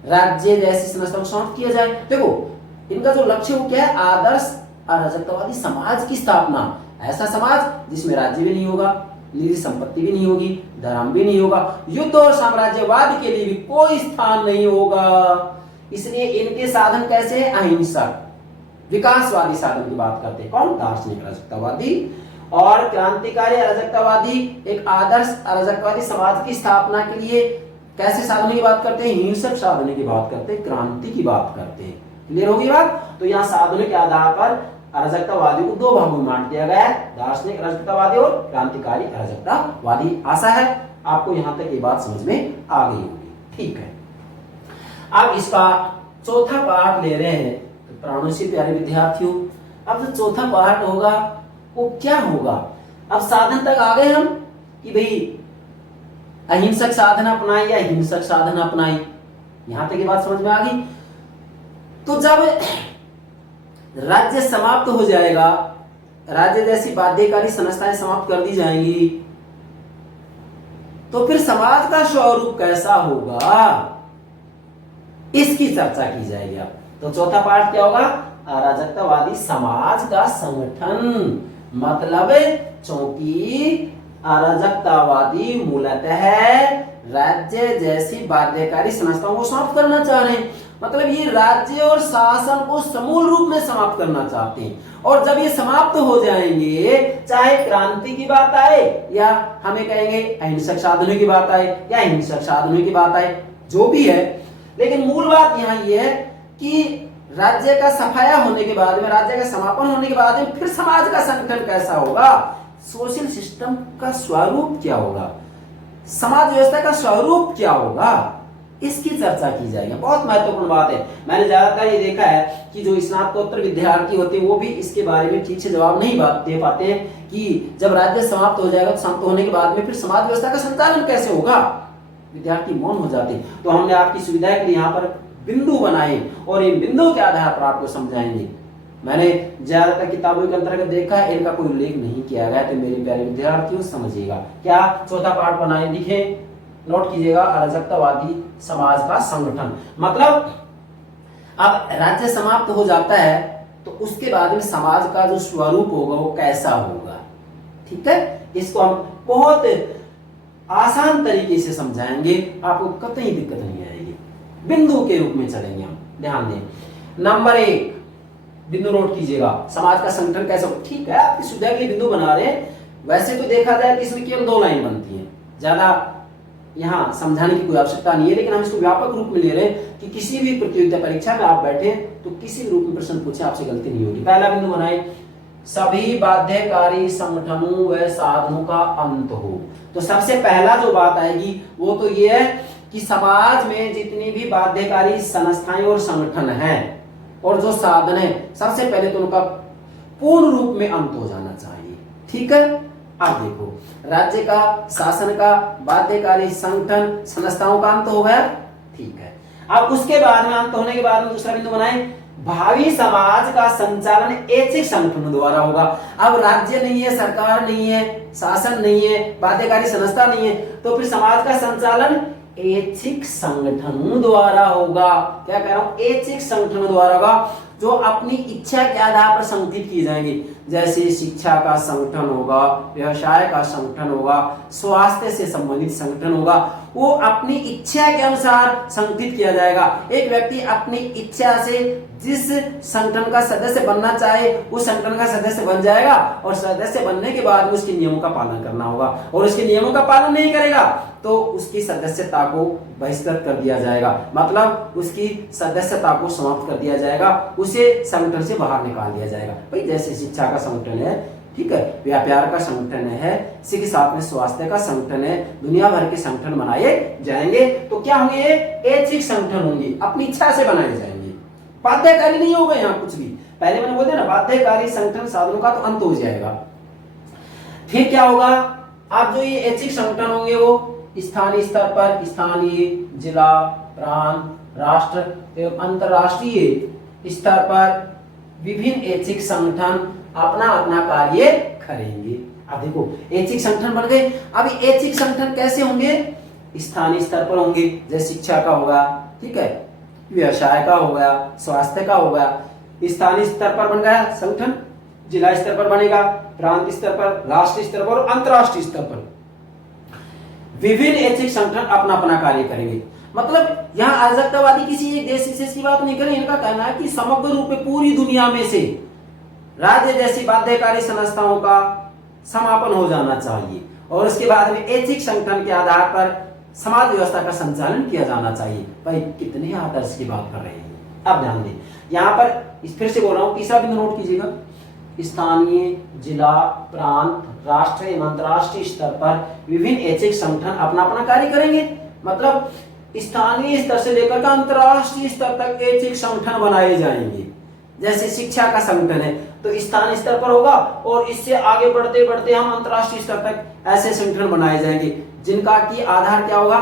राज्य जैसी संस्था को समाप्त किया जाए। देखो इनका जो लक्ष्य वो क्या है? आदर्श अराजकतावादी समाज की स्थापना, ऐसा समाज जिसमें राज्य भी नहीं होगा, निजी संपत्ति भी नहीं होगी, धर्म भी नहीं होगा, युद्ध और साम्राज्यवाद के लिए भी कोई स्थान नहीं होगा। इसलिए इनके साधन कैसे हैं? अहिंसक, विकासवादी साधन की बात करते हैं। कौन? दार्शनिक अराजकतावादी। और क्रांतिकारी अराजकतावादी एक आदर्श अराजकतावादी समाज की स्थापना के लिए कैसे साधनों की बात करते हैं? हिंसक साधनों की बात करते हैं, क्रांति की बात करते हैं। क्लियर होगी बात? तो यहाँ साधनों के आधार पर अराजकतावादी को दो भागों में बांट दिया गया है, दार्शनिक अराजकतावादी और क्रांतिकारी अराजकतावादी। आशा है आपको यहाँ तक ये बात समझ में आ गई होगी। ठीक है, अब इसका चौथा पार्ट ले रहे हैं। तो प्राणों से प्यारे विद्यार्थियों, अब जो चौथा पार्ट होगा वो क्या होगा? अब साधन तक आ गए हम कि भाई अहिंसक साधन अपनाई या हिंसक साधन अपनाई, यहां तक ये बात समझ में आ गई। तो जब राज्य समाप्त हो जाएगा, राज्य जैसी बाध्यकारी संस्थाएं समाप्त कर दी जाएंगी, तो फिर समाज का स्वरूप कैसा होगा, इसकी चर्चा की जाएगी। अब तो चौथा पार्ट क्या होगा? अराजकतावादी समाज का संगठन। मतलब चूंकि अराजकतावादी मूलतः राज्य जैसी बाध्यकारी संस्थाओं को समाप्त करना चाह रहे हैं, मतलब ये राज्य और शासन को समूल रूप में समाप्त करना चाहते हैं। और जब ये समाप्त हो जाएंगे, चाहे क्रांति की बात आए या हमें कहेंगे अहिंसक साधनों की बात आए या हिंसक साधनों की बात आए, जो भी है, लेकिन मूल बात यहाँ ये है कि राज्य का सफाया होने के बाद में, राज्य का समापन होने के बाद में फिर समाज का संगठन कैसा होगा, सोशल सिस्टम का स्वरूप क्या होगा, समाज व्यवस्था का स्वरूप क्या होगा, इसकी चर्चा की जाएगी। बहुत महत्वपूर्ण बात है। मैंने ज्यादातर ये देखा है कि जो स्नातकोत्तर विद्यार्थी होते हैं वो भी इसके बारे में ठीक से जवाब नहीं दे पाते हैं कि जब राज्य समाप्त हो जाएगा तो समाप्त होने के बाद में फिर समाज व्यवस्था का संचालन कैसे होगा, विद्यार्थी मौन हो जाते हैं। तो हमने आपकी सुविधा के लिए यहाँ पर बिंदु बनाए और इन बिंदुओं के आधार पर आपको समझाएंगे। मैंने ज्यादातर किताबों के अंतर्गत देखा है, इनका कोई उल्लेख नहीं किया गया, तो मेरे प्यारे विद्यार्थियों समझिएगा। क्या चौथा पार्ट बनाए, लिखे, नोट कीजिएगा, अराजकतावादी समाज का संगठन। मतलब अब राज्य समाप्त हो जाता है तो उसके बाद में समाज का जो स्वरूप होगा वो कैसा होगा। ठीक है, इसको हम बहुत आसान तरीके से समझाएंगे, आपको कतई दिक्कत नहीं आएगी। बिंदु के रूप में चलेंगे हम, ध्यान दें। नंबर 1 बिंदु नोट कीजिएगा, समाज का संगठन कैसा हो। ठीक है, आपकी सुविधा के लिए बिंदु बना रहे हैं। वैसे तो देखा जाए कि इसमें केवल 2 लाइन बनती है, ज्यादा यहाँ समझाने की कोई आवश्यकता नहीं है, लेकिन हम इसको व्यापक रूप में ले रहे हैं कि किसी भी प्रतियोगिता परीक्षा में आप बैठे तो किसी भी रूप में प्रश्न पूछे, आपसे गलती नहीं होगी। पहला बिंदु बनाए, सभी बाध्यकारी संगठनों व साधनों का अंत हो। तो सबसे पहला जो बात आएगी वो तो ये है कि समाज में जितनी भी बाध्यकारी संस्थाएं और संगठन हैं और जो साधन है, सबसे पहले तो उनका पूर्ण रूप में अंत हो जाना चाहिए। ठीक है, अब देखो, राज्य का, शासन का, बाध्यकारी संगठन संस्थाओं का अंत हो गया। ठीक है, अब उसके बाद में अंत होने के बाद में दूसरा बिंदु बनाए, भावी समाज का संचालन ऐच्छिक संगठनों द्वारा होगा। अब राज्य नहीं है, सरकार नहीं है, शासन नहीं है, बाध्यकारी संस्था नहीं है, तो फिर समाज का संचालन ऐच्छिक संगठनों द्वारा होगा। क्या कह रहा हूं? ऐच्छिक संगठनों द्वारा होगा, जो अपनी इच्छा के आधार पर संगठित किए जाएंगे। जैसे शिक्षा का संगठन होगा, व्यवसाय का संगठन होगा, स्वास्थ्य से संबंधित संगठन होगा, वो अपनी इच्छा के अनुसार संगठित किया जाएगा। एक व्यक्ति अपनी इच्छा से जिस संगठन का सदस्य बनना चाहे उस संगठन का सदस्य बन जाएगा, और सदस्य बनने के बाद उसके नियमों का पालन करना होगा, और उसके नियमों का पालन नहीं करेगा तो उसकी सदस्यता को बहिष्कृत कर दिया जाएगा, मतलब उसकी सदस्यता को समाप्त कर दिया जाएगा, उसे संगठन से बाहर निकाल दिया जाएगा। भाई जैसे शिक्षा का संगठन है, ठीक है, व्यापार का संगठन है, इसी के साथ में स्वास्थ्य का संगठन है, दुनिया भर के संगठन बनाए जाएंगे। तो क्या होंगे? ऐच्छिक संगठन होंगे, अपनी इच्छा से बनाए जाएंगे, बाध्यकारी नहीं होगा यहाँ कुछ भी। पहले मैंने बोलते ना, बाध्यकारी संगठन साधनों का तो अंत हो जाएगा। फिर क्या होगा? अब जो ये ऐच्छिक संगठन होंगे वो स्थानीय स्तर पर स्थानीय, जिला, प्रांत, राष्ट्र एवं अंतरराष्ट्रीय स्तर पर विभिन्न ऐच्छिक संगठन अपना अपना कार्य करेंगे। अब देखो, ऐच्छिक संगठन बन गए। अब ऐच्छिक संगठन कैसे होंगे? स्थानीय स्तर पर होंगे, जैसे शिक्षा का होगा, ठीक है, व्यवसाय का हो गया, स्वास्थ्य का हो गया। स्थानीय स्तर पर बन गया संगठन, जिला स्तर पर बनेगा, प्रांत स्तर पर, राष्ट्रीय स्तर पर और अंतरराष्ट्रीय स्तर पर विभिन्न ऐच्छिक संगठन अपना अपना कार्य करेंगे। मतलब यहाँ अराजकतावादी किसी एक देश विशेष की बात नहीं करें, इनका कहना है कि समग्र रूप में पूरी दुनिया में से राज्य जैसी बाध्यकारी संस्थाओं का समापन हो जाना चाहिए और उसके बाद में ऐच्छिक संगठन के आधार पर समाज व्यवस्था का संचालन किया जाना चाहिए। भाई कितने आदर्श की बात कर रहे हैं। अब ध्यान दें, यहाँ पर फिर से बोल रहा हूँ, तीसरा बिंदु नोट कीजिएगा, स्थानीय, जिला, प्रांत, राष्ट्रीय एवं अंतरराष्ट्रीय स्तर पर विभिन्न ऐच्छिक संगठन अपना अपना कार्य करेंगे। मतलब स्थानीय स्तर से लेकर के अंतरराष्ट्रीय स्तर तक ऐच्छिक संगठन बनाए जाएंगे। जैसे शिक्षा का संगठन है तो स्थानीय स्तर पर होगा और इससे आगे बढ़ते बढ़ते हम अंतरराष्ट्रीय स्तर तक ऐसे संगठन बनाए जाएंगे जिनका की आधार क्या होगा,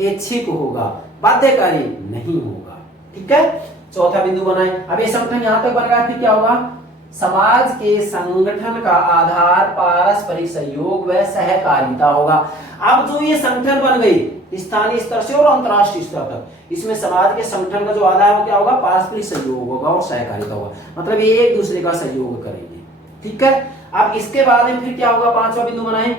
ऐच्छिक होगा, बाध्यकारी नहीं होगा। ठीक है, चौथा बिंदु बनाए। अब ये संगठन यहां तक बन गया, फिर क्या होगा, समाज के संगठन का आधार पारस्परिक सहयोग व सहकारिता होगा। अब जो ये संगठन बन गई स्थानीय स्तर से और अंतरराष्ट्रीय स्तर तक, इसमें समाज के संगठन का जो आधार है क्या होगा, पारस्परिक सहयोग होगा और सहकारिता होगा। मतलब ये एक दूसरे का सहयोग करेंगे। ठीक है, अब इसके बाद में फिर क्या होगा, पांचवा बिंदु बनाए,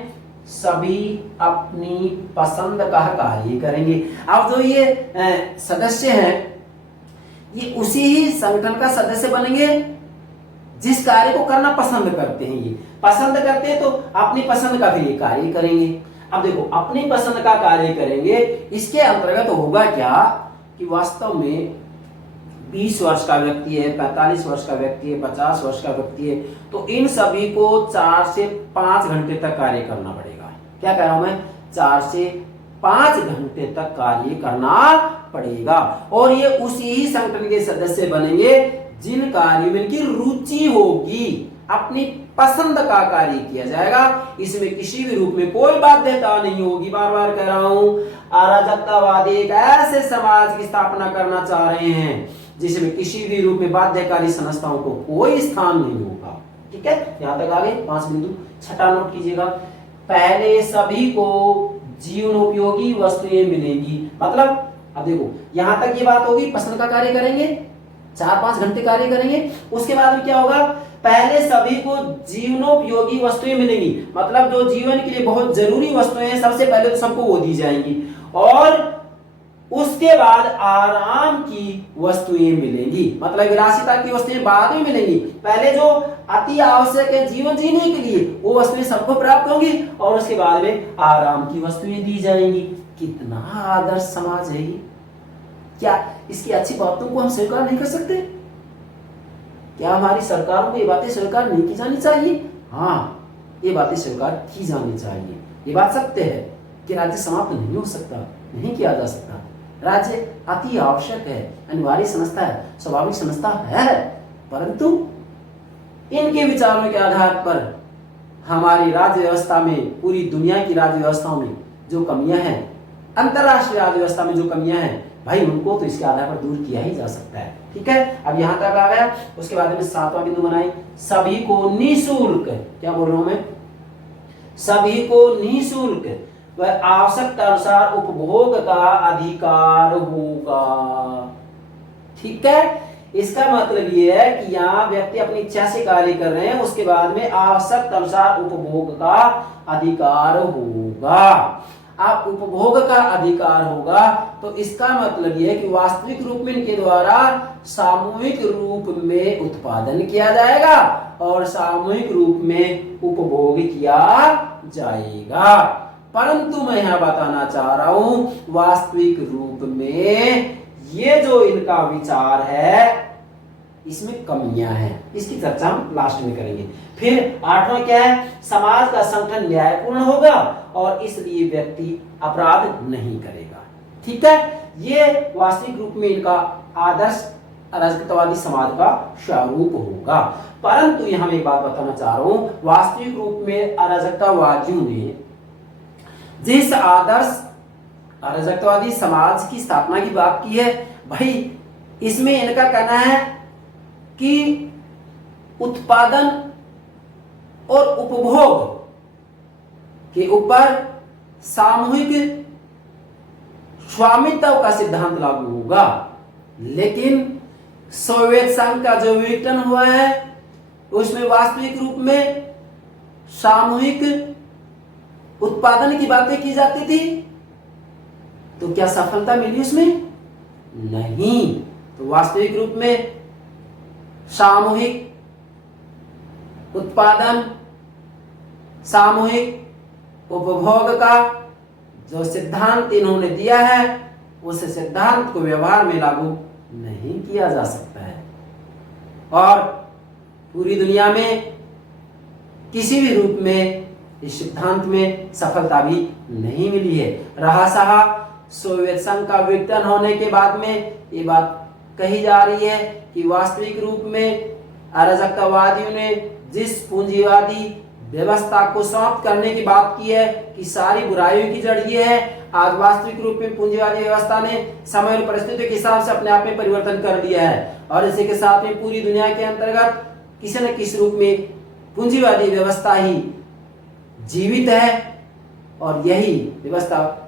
सभी अपनी पसंद का कार्य करेंगे। अब जो ये सदस्य हैं ये उसी ही संगठन का सदस्य बनेंगे जिस कार्य को करना पसंद करते हैं। ये पसंद करते हैं तो अपनी पसंद का भी ये कार्य करेंगे। अब देखो, अपनी पसंद का कार्य करेंगे, इसके अंतर्गत होगा क्या कि वास्तव में 20 वर्ष का व्यक्ति है, 45 वर्ष का व्यक्ति है, 50 वर्ष का व्यक्ति है, तो इन सभी को 4 से 5 घंटे तक कार्य करना पड़ेगा। क्या कह रहा हूं मैं, 4 से 5 घंटे तक कार्य करना पड़ेगा और ये उसी ही संगठन के सदस्य बनेंगे जिन कार्यों में इनकी रुचि होगी। अपनी पसंद का कार्य किया जाएगा, इसमें किसी भी रूप में कोई बाध्यता नहीं होगी। बार बार कह रहा हूं, अराजकतावादी एक ऐसे समाज की स्थापना करना चाह रहे हैं जिसमें किसी भी रूप में बाध्यकारी संस्थाओं को कोई स्थान नहीं होगा। ठीक है, यहां तक आगे 5 बिंदु। छठा नोट कीजिएगा, पहले सभी को जीवनोपयोगी वस्तुएं मिलेंगी। मतलब अब देखो, यहां तक ये बात होगी, पसंद का कार्य करेंगे, 4-5 घंटे कार्य करेंगे, उसके बाद में क्या होगा, पहले सभी को जीवनोपयोगी वस्तुएं मिलेंगी। मतलब जो जीवन के लिए बहुत जरूरी वस्तुएं हैं सबसे पहले तो सबको वो दी जाएंगी और उसके बाद आराम की वस्तुएं मिलेंगी। मतलब विलासिता की वस्तुएं बाद में मिलेंगी, पहले जो अति आवश्यक है जीवन जीने के लिए वो वस्तुएं सबको प्राप्त होंगी और उसके बाद में आराम की वस्तुएं दी जाएंगी। कितना आदर्श समाज है ये। क्या इसकी अच्छी बातों को हम स्वीकार नहीं कर सकते? क्या हमारी सरकारों को ये बातें स्वीकार नहीं की जानी चाहिए? हाँ, ये बातें स्वीकार की जानी चाहिए। ये बात सत्य है कि राज्य समाप्त नहीं हो सकता, नहीं किया जा सकता। राज्य अति आवश्यक है, अनिवार्य संस्था है, स्वाभाविक संस्था है, परंतु इनके विचारों के आधार पर हमारी राज्य व्यवस्था में, पूरी दुनिया की राज्य व्यवस्थाओं में जो कमियां हैं, अंतरराष्ट्रीय राज्य व्यवस्था में जो कमियां हैं, भाई उनको तो इसके आधार पर दूर किया ही जा सकता है। ठीक है, अब यहां तक आ गया। उसके बाद में 7वां बिंदु बनाए, सभी को निःशुल्क, क्या बोल रहा हूं मैं, सभी को निःशुल्क व आवश्यकता अनुसार उपभोग का अधिकार होगा। ठीक है, इसका मतलब यह है कि यहाँ व्यक्ति अपनी इच्छा से कार्य कर रहे हैं, उसके बाद में आवश्यकता अनुसार उपभोग का अधिकार होगा। अब उपभोग का अधिकार होगा तो इसका मतलब यह है कि वास्तविक रूप में इनके द्वारा सामूहिक रूप में उत्पादन किया जाएगा और सामूहिक रूप में उपभोग किया जाएगा। परंतु मैं यहां बताना चाह रहा हूं, वास्तविक रूप में ये जो इनका विचार है इसमें कमियां हैं। इसकी चर्चा हम लास्ट में करेंगे। फिर 8वां क्या है, समाज का संगठन न्यायपूर्ण होगा और इसलिए व्यक्ति अपराध नहीं करेगा। ठीक है, ये वास्तविक रूप में इनका आदर्श अराजकतावादी समाज का स्वरूप होगा। परंतु यहां मैं एक बात बताना चाह रहा हूं, वास्तविक रूप में अराजकतावादियों ने जिस आदर्श अराजकतावादी समाज की स्थापना की बात की है, भाई इसमें इनका कहना है कि उत्पादन और उपभोग के ऊपर सामूहिक स्वामित्व का सिद्धांत लागू होगा। लेकिन सोवियत संघ का जो विघटन हुआ है उसमें वास्तविक रूप में सामूहिक उत्पादन की बातें की जाती थी, तो क्या सफलता मिली उसमें? नहीं। तो वास्तविक रूप में सामूहिक उत्पादन, सामूहिक उपभोग का जो सिद्धांत इन्होंने दिया है, उस सिद्धांत को व्यवहार में लागू नहीं किया जा सकता है और पूरी दुनिया में किसी भी रूप में इस सिद्धांत में सफलता भी नहीं मिली है। रहा सहा सोवियत संघ का विघटन होने के बाद में ये बात कही जा रही है कि वास्तविक रूप में अराजकतावादियों ने जिस पूंजीवादी व्यवस्था को समाप्त करने की बात की है कि सारी बुराइयों की जड़ ये है, आज वास्तविक रूप में पूंजीवादी व्यवस्था ने समय और परिस्थितियों के हिसाब से अपने आप में परिवर्तन कर दिया है और इसी के साथ में पूरी दुनिया के अंतर्गत किसी न किसी रूप में पूंजीवादी व्यवस्था ही जीवित है और यही व्यवस्था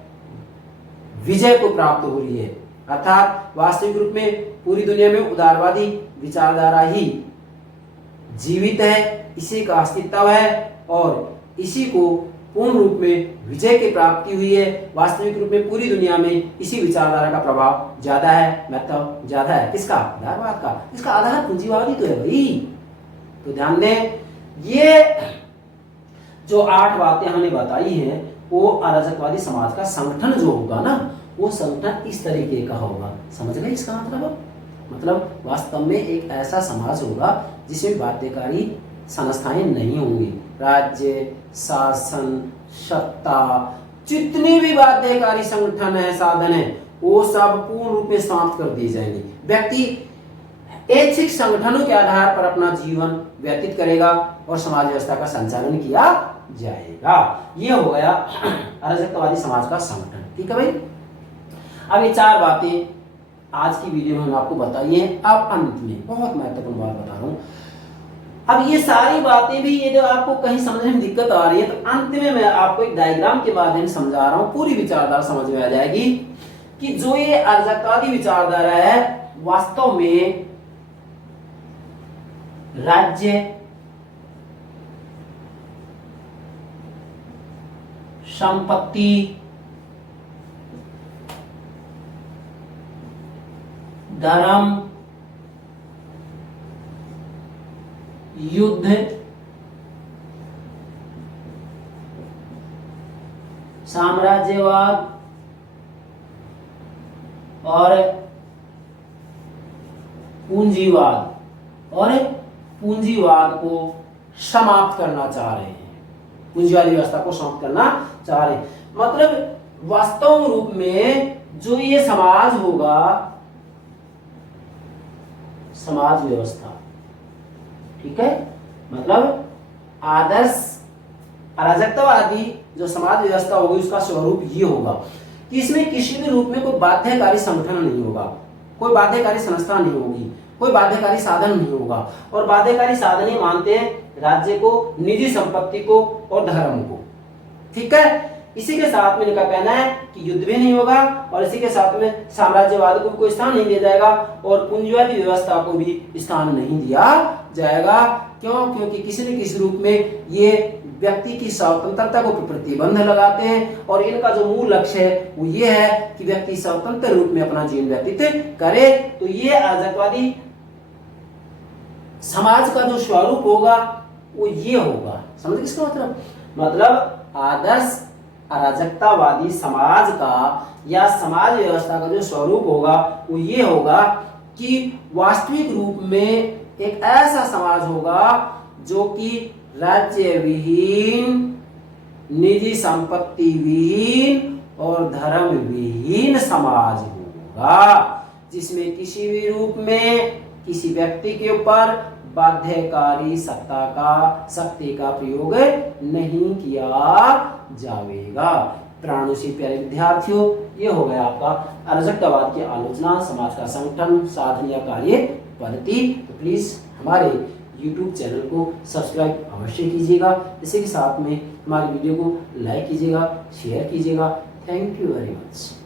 विजय को प्राप्त हो रही है। अर्थात वास्तविक रूप में पूरी दुनिया में उदारवादी विचारधारा ही जीवित है, इसी का अस्तित्व है और इसी को पूर्ण रूप में विजय की प्राप्ति हुई है। वास्तविक रूप में पूरी दुनिया में इसी विचारधारा का प्रभाव ज्यादा है, महत्व ज्यादा है। किसका? उदारवाद का। इसका आधार पूंजीवादी तो है भाई। तो ध्यान दें, ये जो 8 बातें हमने बताई हैं वो अराजकवादी समाज का संगठन जो होगा ना, वो संगठन इस तरीके का होगा। समझ गए इसका मतलब वास्तव में एक ऐसा समाज होगा जिसमें बाध्यकारी संस्थाएं नहीं होंगी। राज्य, शासन, सत्ता, जितने भी बाध्यकारी संगठन है, साधन है, वो सब पूर्ण रूप में समाप्त कर दिए जाएंगे। व्यक्ति ऐच्छिक संगठनों के आधार पर अपना जीवन व्यतीत करेगा और समाज व्यवस्था का संचालन किया जाएगा। ये हो गया अराजकतावादी समाज का संगठन। ठीक है भाई। अब ये 4 बातें आज की वीडियो में हम आपको बताई हैं। अब अंत में बहुत महत्वपूर्ण बात बता रहा हूं। अब ये सारी बातें भी ये जो आपको कहीं समझने में दिक्कत आ रही है, तो अंत में मैं आपको एक डायग्राम के माध्यम से समझा रहा हूं, पूरी विचारधारा समझ में आ जाएगी कि जो ये अराजकतावादी विचारधारा है वास्तव में राज्य, संपत्ति, धर्म, युद्ध, साम्राज्यवाद और पूंजीवाद को समाप्त करना चाह रहे हैं। पूंजीवादी व्यवस्था को समाप्त करना चाह रहे हैं। मतलब वास्तव रूप में जो ये समाज होगा, समाज व्यवस्था, ठीक है, मतलब आदर्श अराजकतावादी जो समाज व्यवस्था होगी उसका स्वरूप ये होगा कि इसमें किसी भी रूप में कोई बाध्यकारी संगठन नहीं होगा, कोई बाध्यकारी संस्था नहीं होगी, कोई बाध्यकारी साधन नहीं होगा। और बाध्यकारी साधन ही मानते हैं राज्य को, निजी संपत्ति को और धर्म को। ठीक है। इसी के साथ में इनका कहना है कि युद्ध भी नहीं होगा और इसी के साथ में साम्राज्यवाद को भी कोई स्थान नहीं दिया जाएगा और पूंजीवादी व्यवस्था को भी स्थान नहीं दिया जाएगा। क्यों? क्योंकि किसी न किसी रूप में ये व्यक्ति की स्वतंत्रता को प्रतिबंध लगाते हैं और इनका जो मूल लक्ष्य है वो ये है कि व्यक्ति स्वतंत्र रूप में अपना जीवन व्यतीत करे। तो ये अराजकवादी समाज का जो स्वरूप होगा वो ये होगा। समझ इसका मतलब आदर्श अराजकतावादी समाज का या समाज व्यवस्था का जो स्वरूप होगा वो ये होगा कि वास्तविक रूप में एक ऐसा समाज होगा जो कि राज्य विहीन, निजी संपत्ति विहीन और धर्म विहीन समाज होगा, जिसमें किसी भी रूप में किसी व्यक्ति के ऊपर बाध्यकारी शक्ति का प्रयोग नहीं किया जाएगा। प्राणों से प्यारे विद्यार्थियों, ये हो गया आपका अराजकतावाद की आलोचना, समाज का संगठन, साधन या कार्य पद्धति। तो प्लीज हमारे YouTube चैनल को सब्सक्राइब अवश्य कीजिएगा। इसी के साथ में हमारी वीडियो को लाइक कीजिएगा, शेयर कीजिएगा। Thank you very much.